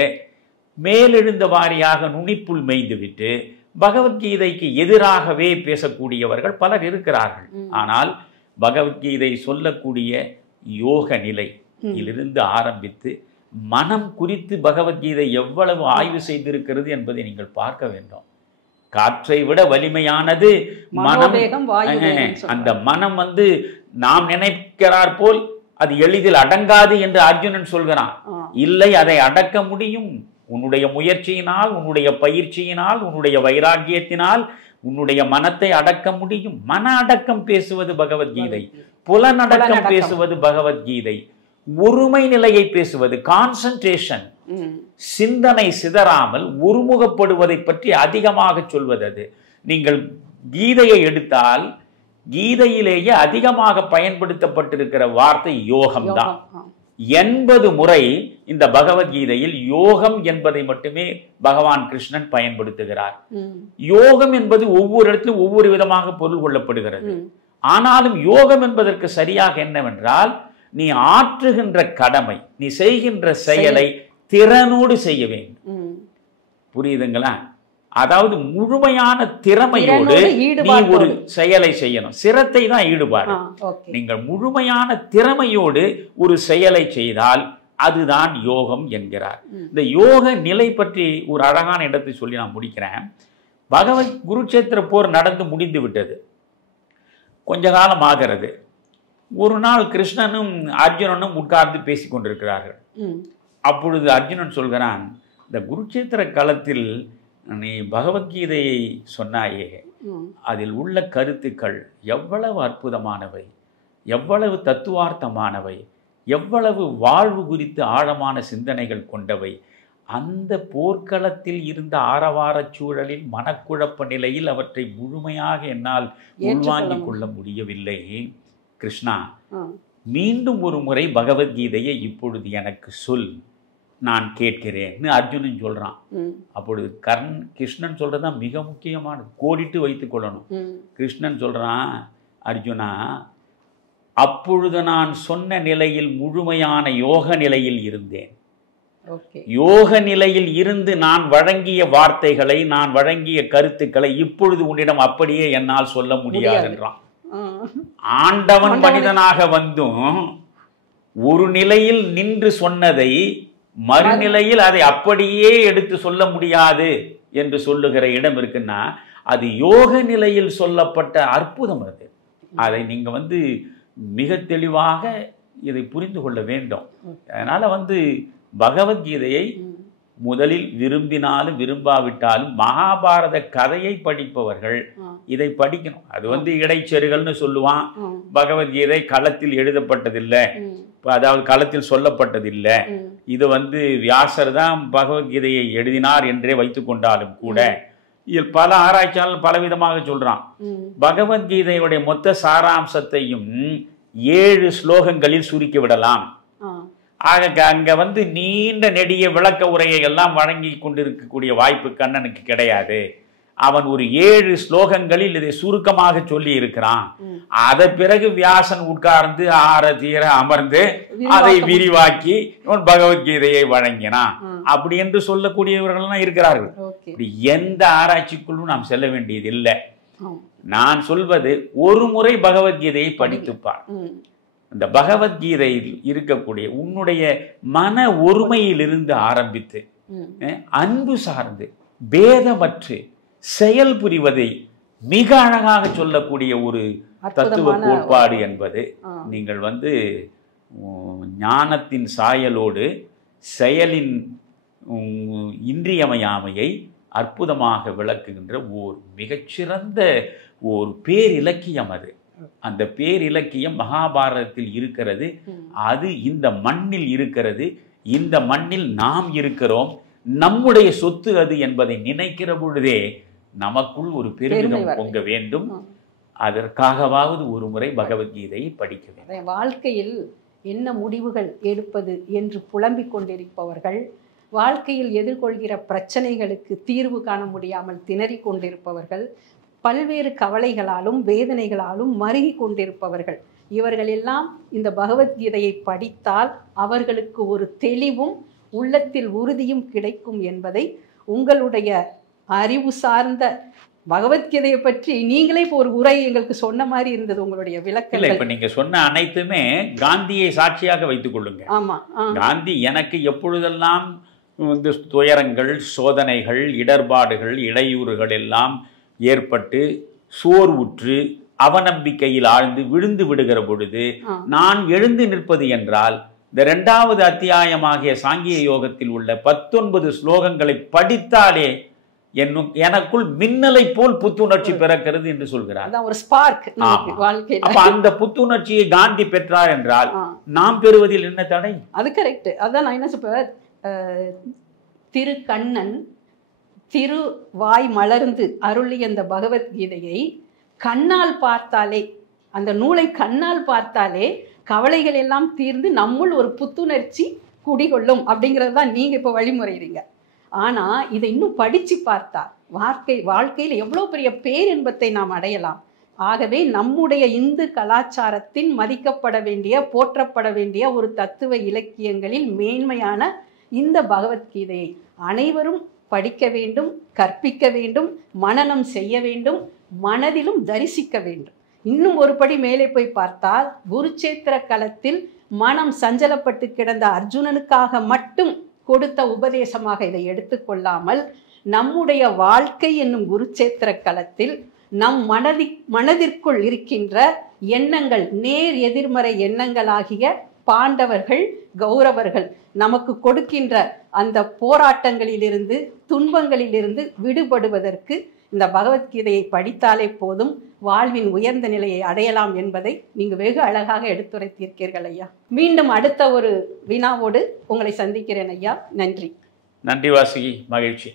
மேலெழுந்த வாரியாக நுனிப்புள் மேய்ந்து விட்டு பகவத்கீதைக்கு எதிராகவே பேசக்கூடியவர்கள் பலர் இருக்கிறார்கள். ஆனால் பகவத்கீதை சொல்லக்கூடிய யோக நிலையிலிருந்து ஆரம்பித்து மனம் குறித்து பகவத்கீதை எவ்வளவு ஆய்வு செய்திருக்கிறது என்பதை நீங்கள் பார்க்க வேண்டும். காற்றை விட வலிமையானது மனம். அந்த மனம் நாம் நினைக்கிறார் போல் அது எளிதில் அடங்காது என்று அர்ஜுனன் சொல்கிறான். இல்லை, அதை அடக்க முடியும். உன்னுடைய முயற்சியினால், உன்னுடைய பயிற்சியினால், உன்னுடைய வைராக்கியத்தினால் உன்னுடைய மனத்தை அடக்க முடியும். மன அடக்கம் பேசுவது பகவத்கீதை, புலனடக்கம் பேசுவது பகவத்கீதை, ஒருமை நிலையை பேசுவது கான்சன்ட்ரேஷன், சிந்தனை சிதறாமல் ஒருமுகப்படுவதை பற்றி அதிகமாக சொல்வது. அது நீங்கள் கீதையை எடுத்தால் கீதையிலேயே அதிகமாக பயன்படுத்தப்பட்டிருக்கிற வார்த்தை யோகம்தான். 80 முறை இந்த பகவத்கீதையில் யோகம் என்பதை மட்டுமே பகவான் கிருஷ்ணன் பயன்படுத்துகிறார். யோகம் என்பது ஒவ்வொரு இடத்திலும் ஒவ்வொரு விதமாக பொருள் கொள்ளப்படுகிறது. ஆனாலும் யோகம் என்பதற்கு சரியாக என்னவென்றால், நீ ஆற்றுகின்ற கடமை, நீ செய்கின்ற செயலை திறனோடு செய்ய வேண்டும். புரியுதுங்களா? அதாவது முழுமையான திறமையோடு நீ ஒரு செயலை செய்யணும். சிரத்தை தான் ஈடுபாடு. நீங்கள் முழுமையான திறமையோடு ஒரு செயலை செய்தால் அதுதான் யோகம் என்கிறார். இந்த யோக நிலை பற்றி ஒரு அழகான இடத்தை சொல்லி நான் முடிக்கிறேன். குருட்சேத்திர போர் நடந்து முடிந்து விட்டது. கொஞ்ச காலம் ஆகிறது. ஒரு நாள் கிருஷ்ணனும் அர்ஜுனனும் உட்கார்ந்து பேசிக் கொண்டிருக்கிறார்கள். அப்பொழுது அர்ஜுனன் சொல்கிறான், இந்த குருட்சேத்திர களத்தில் நீ பகவத்கீதையை சொன்னாயே, அதில் உள்ள கருத்துக்கள் எவ்வளவு அற்புதமானவை, எவ்வளவு தத்துவார்த்தமானவை, எவ்வளவு வாழ்வு குறித்து ஆழமான சிந்தனைகள் கொண்டவை. அந்த போர்க்களத்தில் இருந்த ஆரவார சூழலில் மனக்குழப்ப நிலையில் அவற்றை முழுமையாக என்னால் உள்வாங்கிக் கொள்ள முடியவில்லை. கிருஷ்ணா, மீண்டும் ஒரு முறை பகவத்கீதையை இப்பொழுது எனக்கு சொல், நான் கேட்கிறேன்னு அர்ஜுனன் சொல்றான். அப்பொழுது கிருஷ்ணன் சொல்றதுதான் மிக முக்கியமானது, கோடிட்டு வைத்துக் கொள்ளணும். கிருஷ்ணன் சொல்றான், அர்ஜுனா, அப்பொழுது நான் சொன்ன நிலையில் முழுமையான யோக நிலையில் இருந்தேன். யோக நிலையில் இருந்து நான் வழங்கிய வார்த்தைகளை, நான் வழங்கிய கருத்துக்களை இப்பொழுது உன்னிடம் அப்படியே என்னால் சொல்ல முடியாது என்றான். ஆண்டவன் மனிதனாக வந்தும் ஒரு நிலையில் நின்று சொன்னதை மறுநிலையில் அதை அப்படியே எடுத்து சொல்ல முடியாது என்று சொல்லுகிற இடம் இருக்குன்னா அது யோக நிலையில் சொல்லப்பட்ட அற்புதம். அது அதை நீங்க மிக தெளிவாக இதை புரிந்து கொள்ள வேண்டும். அதனால பகவத்கீதையை முதலில் விரும்பினாலும் விரும்பாவிட்டாலும் மகாபாரத கதையை படிப்பவர்கள் இதை படிக்கணும். அது இடைச்செருகல்னு சொல்லுவான். பகவத்கீதை களத்தில் எழுதப்பட்டதில்லை, அதாவது களத்தில் சொல்லப்பட்டதில்லை. இது வியாசர் தான் பகவத்கீதையை எழுதினார் என்றே வைத்துக் கொண்டாலும் கூட இதில் பல ஆராய்ச்சியாளர்கள் பலவிதமாக சொல்றான். பகவத்கீதையுடைய மொத்த சாராம்சத்தையும் 7 ஸ்லோகங்களில் சுருக்கி விடலாம். ஆக அங்க நீண்ட நெடிய விளக்க உரையை எல்லாம் வழங்கி கொண்டிருக்கக்கூடிய வாய்ப்பு கண்ணனுக்கு கிடையாது. அவன் ஒரு 7 ஸ்லோகங்களில் இதை சுருக்கமாக சொல்லி இருக்கிறான். அதை பிறகு வியாசன் உட்கார்ந்து ஆற தீர அமர்ந்து அதை விரிவாக்கி பகவத்கீதையை வழங்கினான் அப்படி என்று சொல்லக்கூடியவர்கள் இருக்கிறார்கள். எந்த ஆராய்ச்சிக்குள்ளும் நாம் செல்ல வேண்டியது இல்லை. நான் சொல்வது, ஒரு முறை பகவத்கீதையை படித்துப்பார். இந்த பகவத்கீதையில் இருக்கக்கூடிய உன்னுடைய மன ஒருமையிலிருந்து ஆரம்பித்து அன்பு சார்ந்து பேதமற்று செயல் புரிவதை மிக அழகாக சொல்லக்கூடிய ஒரு தத்துவ கோட்பாடு என்பது நீங்கள் ஞானத்தின் சாயலோடு செயலின் இன்றியமையாமையை அற்புதமாக விளக்குகின்ற ஓர் மிகச்சிறந்த ஒரு பேரிலக்கியம். அது அந்த பேரிலக்கியம் மகாபாரதத்தில் இருக்கிறது. அது இந்த மண்ணில் இருக்கிறது. இந்த மண்ணில் நாம் இருக்கிறோம். நம்முடைய சொத்து அது என்பதை நினைக்கிற பொழுதே நமக்குள் ஒரு பெருமிதம் பொங்க வேண்டும். அதற்காகவாவது ஒரு முறை பகவத்கீதையை படிக்க வேண்டும். வாழ்க்கையில் என்ன முடிவுகள் எடுப்பது என்று புலம்பிக் கொண்டிருப்பவர்கள், வாழ்க்கையில் எதிர்கொள்கிற பிரச்சனைகளுக்கு தீர்வு காண முடியாமல் திணறிக் கொண்டிருப்பவர்கள், பல்வேறு கவலைகளாலும் வேதனைகளாலும் மருகி கொண்டிருப்பவர்கள், இவர்களெல்லாம் இந்த பகவத்கீதையை படித்தால் அவர்களுக்கு ஒரு தெளிவும் உள்ளத்தில் உறுதியும் கிடைக்கும் என்பதை உங்களுடைய அறிவு சார்ந்த பகவத்கீதையை பற்றி நீங்களே இப்போ ஒரு உரை எங்களுக்கு சொன்ன மாதிரி இருந்தது உங்களுடைய விளக்கம். இப்ப நீங்க சொன்ன அனைத்துமே காந்தியை சாட்சியாக வைத்துக் கொள்ளுங்க. ஆமா, காந்தி எனக்கு எப்பொழுதெல்லாம் இந்த துயரங்கள், சோதனைகள், இடர்பாடுகள், இடையூறுகள் எல்லாம் ஏற்பட்டு சோர்வுற்று அவநம்பிக்கையில் ஆழ்ந்து விழுந்து விடுகிற பொழுது நான் எழுந்து நிற்பது என்றால் இந்த 2வது அத்தியாயமாகிய சாங்கிய யோகத்தில் உள்ள 19 ஸ்லோகங்களை படித்தாலே எனக்குள் மின்னலை போல் புத்துணர்ச்சி பிறக்கிறது என்று சொல்கிறார். ஒரு ஸ்பார்க் வாழ்க்கையில். அப்ப அந்த புத்துணர்ச்சியை காந்தி பெற்றார் என்றால் நாம் பெறுவதில் என்ன தடை? அது கரெக்ட். அதான் நான் என்ன சொல்ற, திரு கண்ணன் திரு வாய் மலர்ந்து அருளிய அந்த பகவத்கீதையை கண்ணால் பார்த்தாலே, அந்த நூலை கண்ணால் பார்த்தாலே கவலைகள் எல்லாம் தீர்ந்து நம்முள் ஒரு புத்துணர்ச்சி குடிகொள்ளும் அப்படிங்கிறது தான் நீங்க இப்ப வழிமுறைறீங்க. ஆனா இதை இன்னும் படிச்சு பார்த்தா வாழ்க்கையில் எவ்வளவு பெரிய பேரின்பத்தை நாம் அடையலாம். ஆகவே நம்முடைய இந்து கலாச்சாரத்தின் மதிக்கப்பட வேண்டிய, போற்றப்பட வேண்டிய ஒரு தத்துவ இலக்கியங்களில் மேன்மையான இந்த பகவத்கீதையை அனைவரும் படிக்க வேண்டும், கற்பிக்க வேண்டும், மனனம் செய்ய வேண்டும், மனதிலும் தரிசிக்க வேண்டும். இன்னும் ஒரு படி மேலே போய் பார்த்தால் குருச்சேத்திர களத்தில் மனம் சஞ்சலப்பட்டு கிடந்த அர்ஜுனனுக்காக மட்டும் கொடுத்த உபதேசமாக இதை எடுத்துக்கொள்ளாமல் நம்முடைய வாழ்க்கை என்னும் குருச்சேத்திர களத்தில் நம் மனதிற்குள் இருக்கின்ற எண்ணங்கள், நேர் எதிர்மறை எண்ணங்களாகிய பாண்டவர்கள், கௌரவர்கள் நமக்கு கொடுக்கின்ற அந்த போராட்டங்களிலிருந்து, துன்பங்களிலிருந்து விடுபடுவதற்கு இந்த பகவத்கீதையை படித்தாலே போதும் வாழ்வின் உயர்ந்த நிலையை அடையலாம் என்பதை நீங்க வெகு அழகாக எடுத்துரைத்தீர்கள் ஐயா. மீண்டும் அடுத்த ஒரு வினாவோடு உங்களை சந்திக்கிறேன் ஐயா. நன்றி. நன்றி வாசுகி, மகிழ்ச்சி.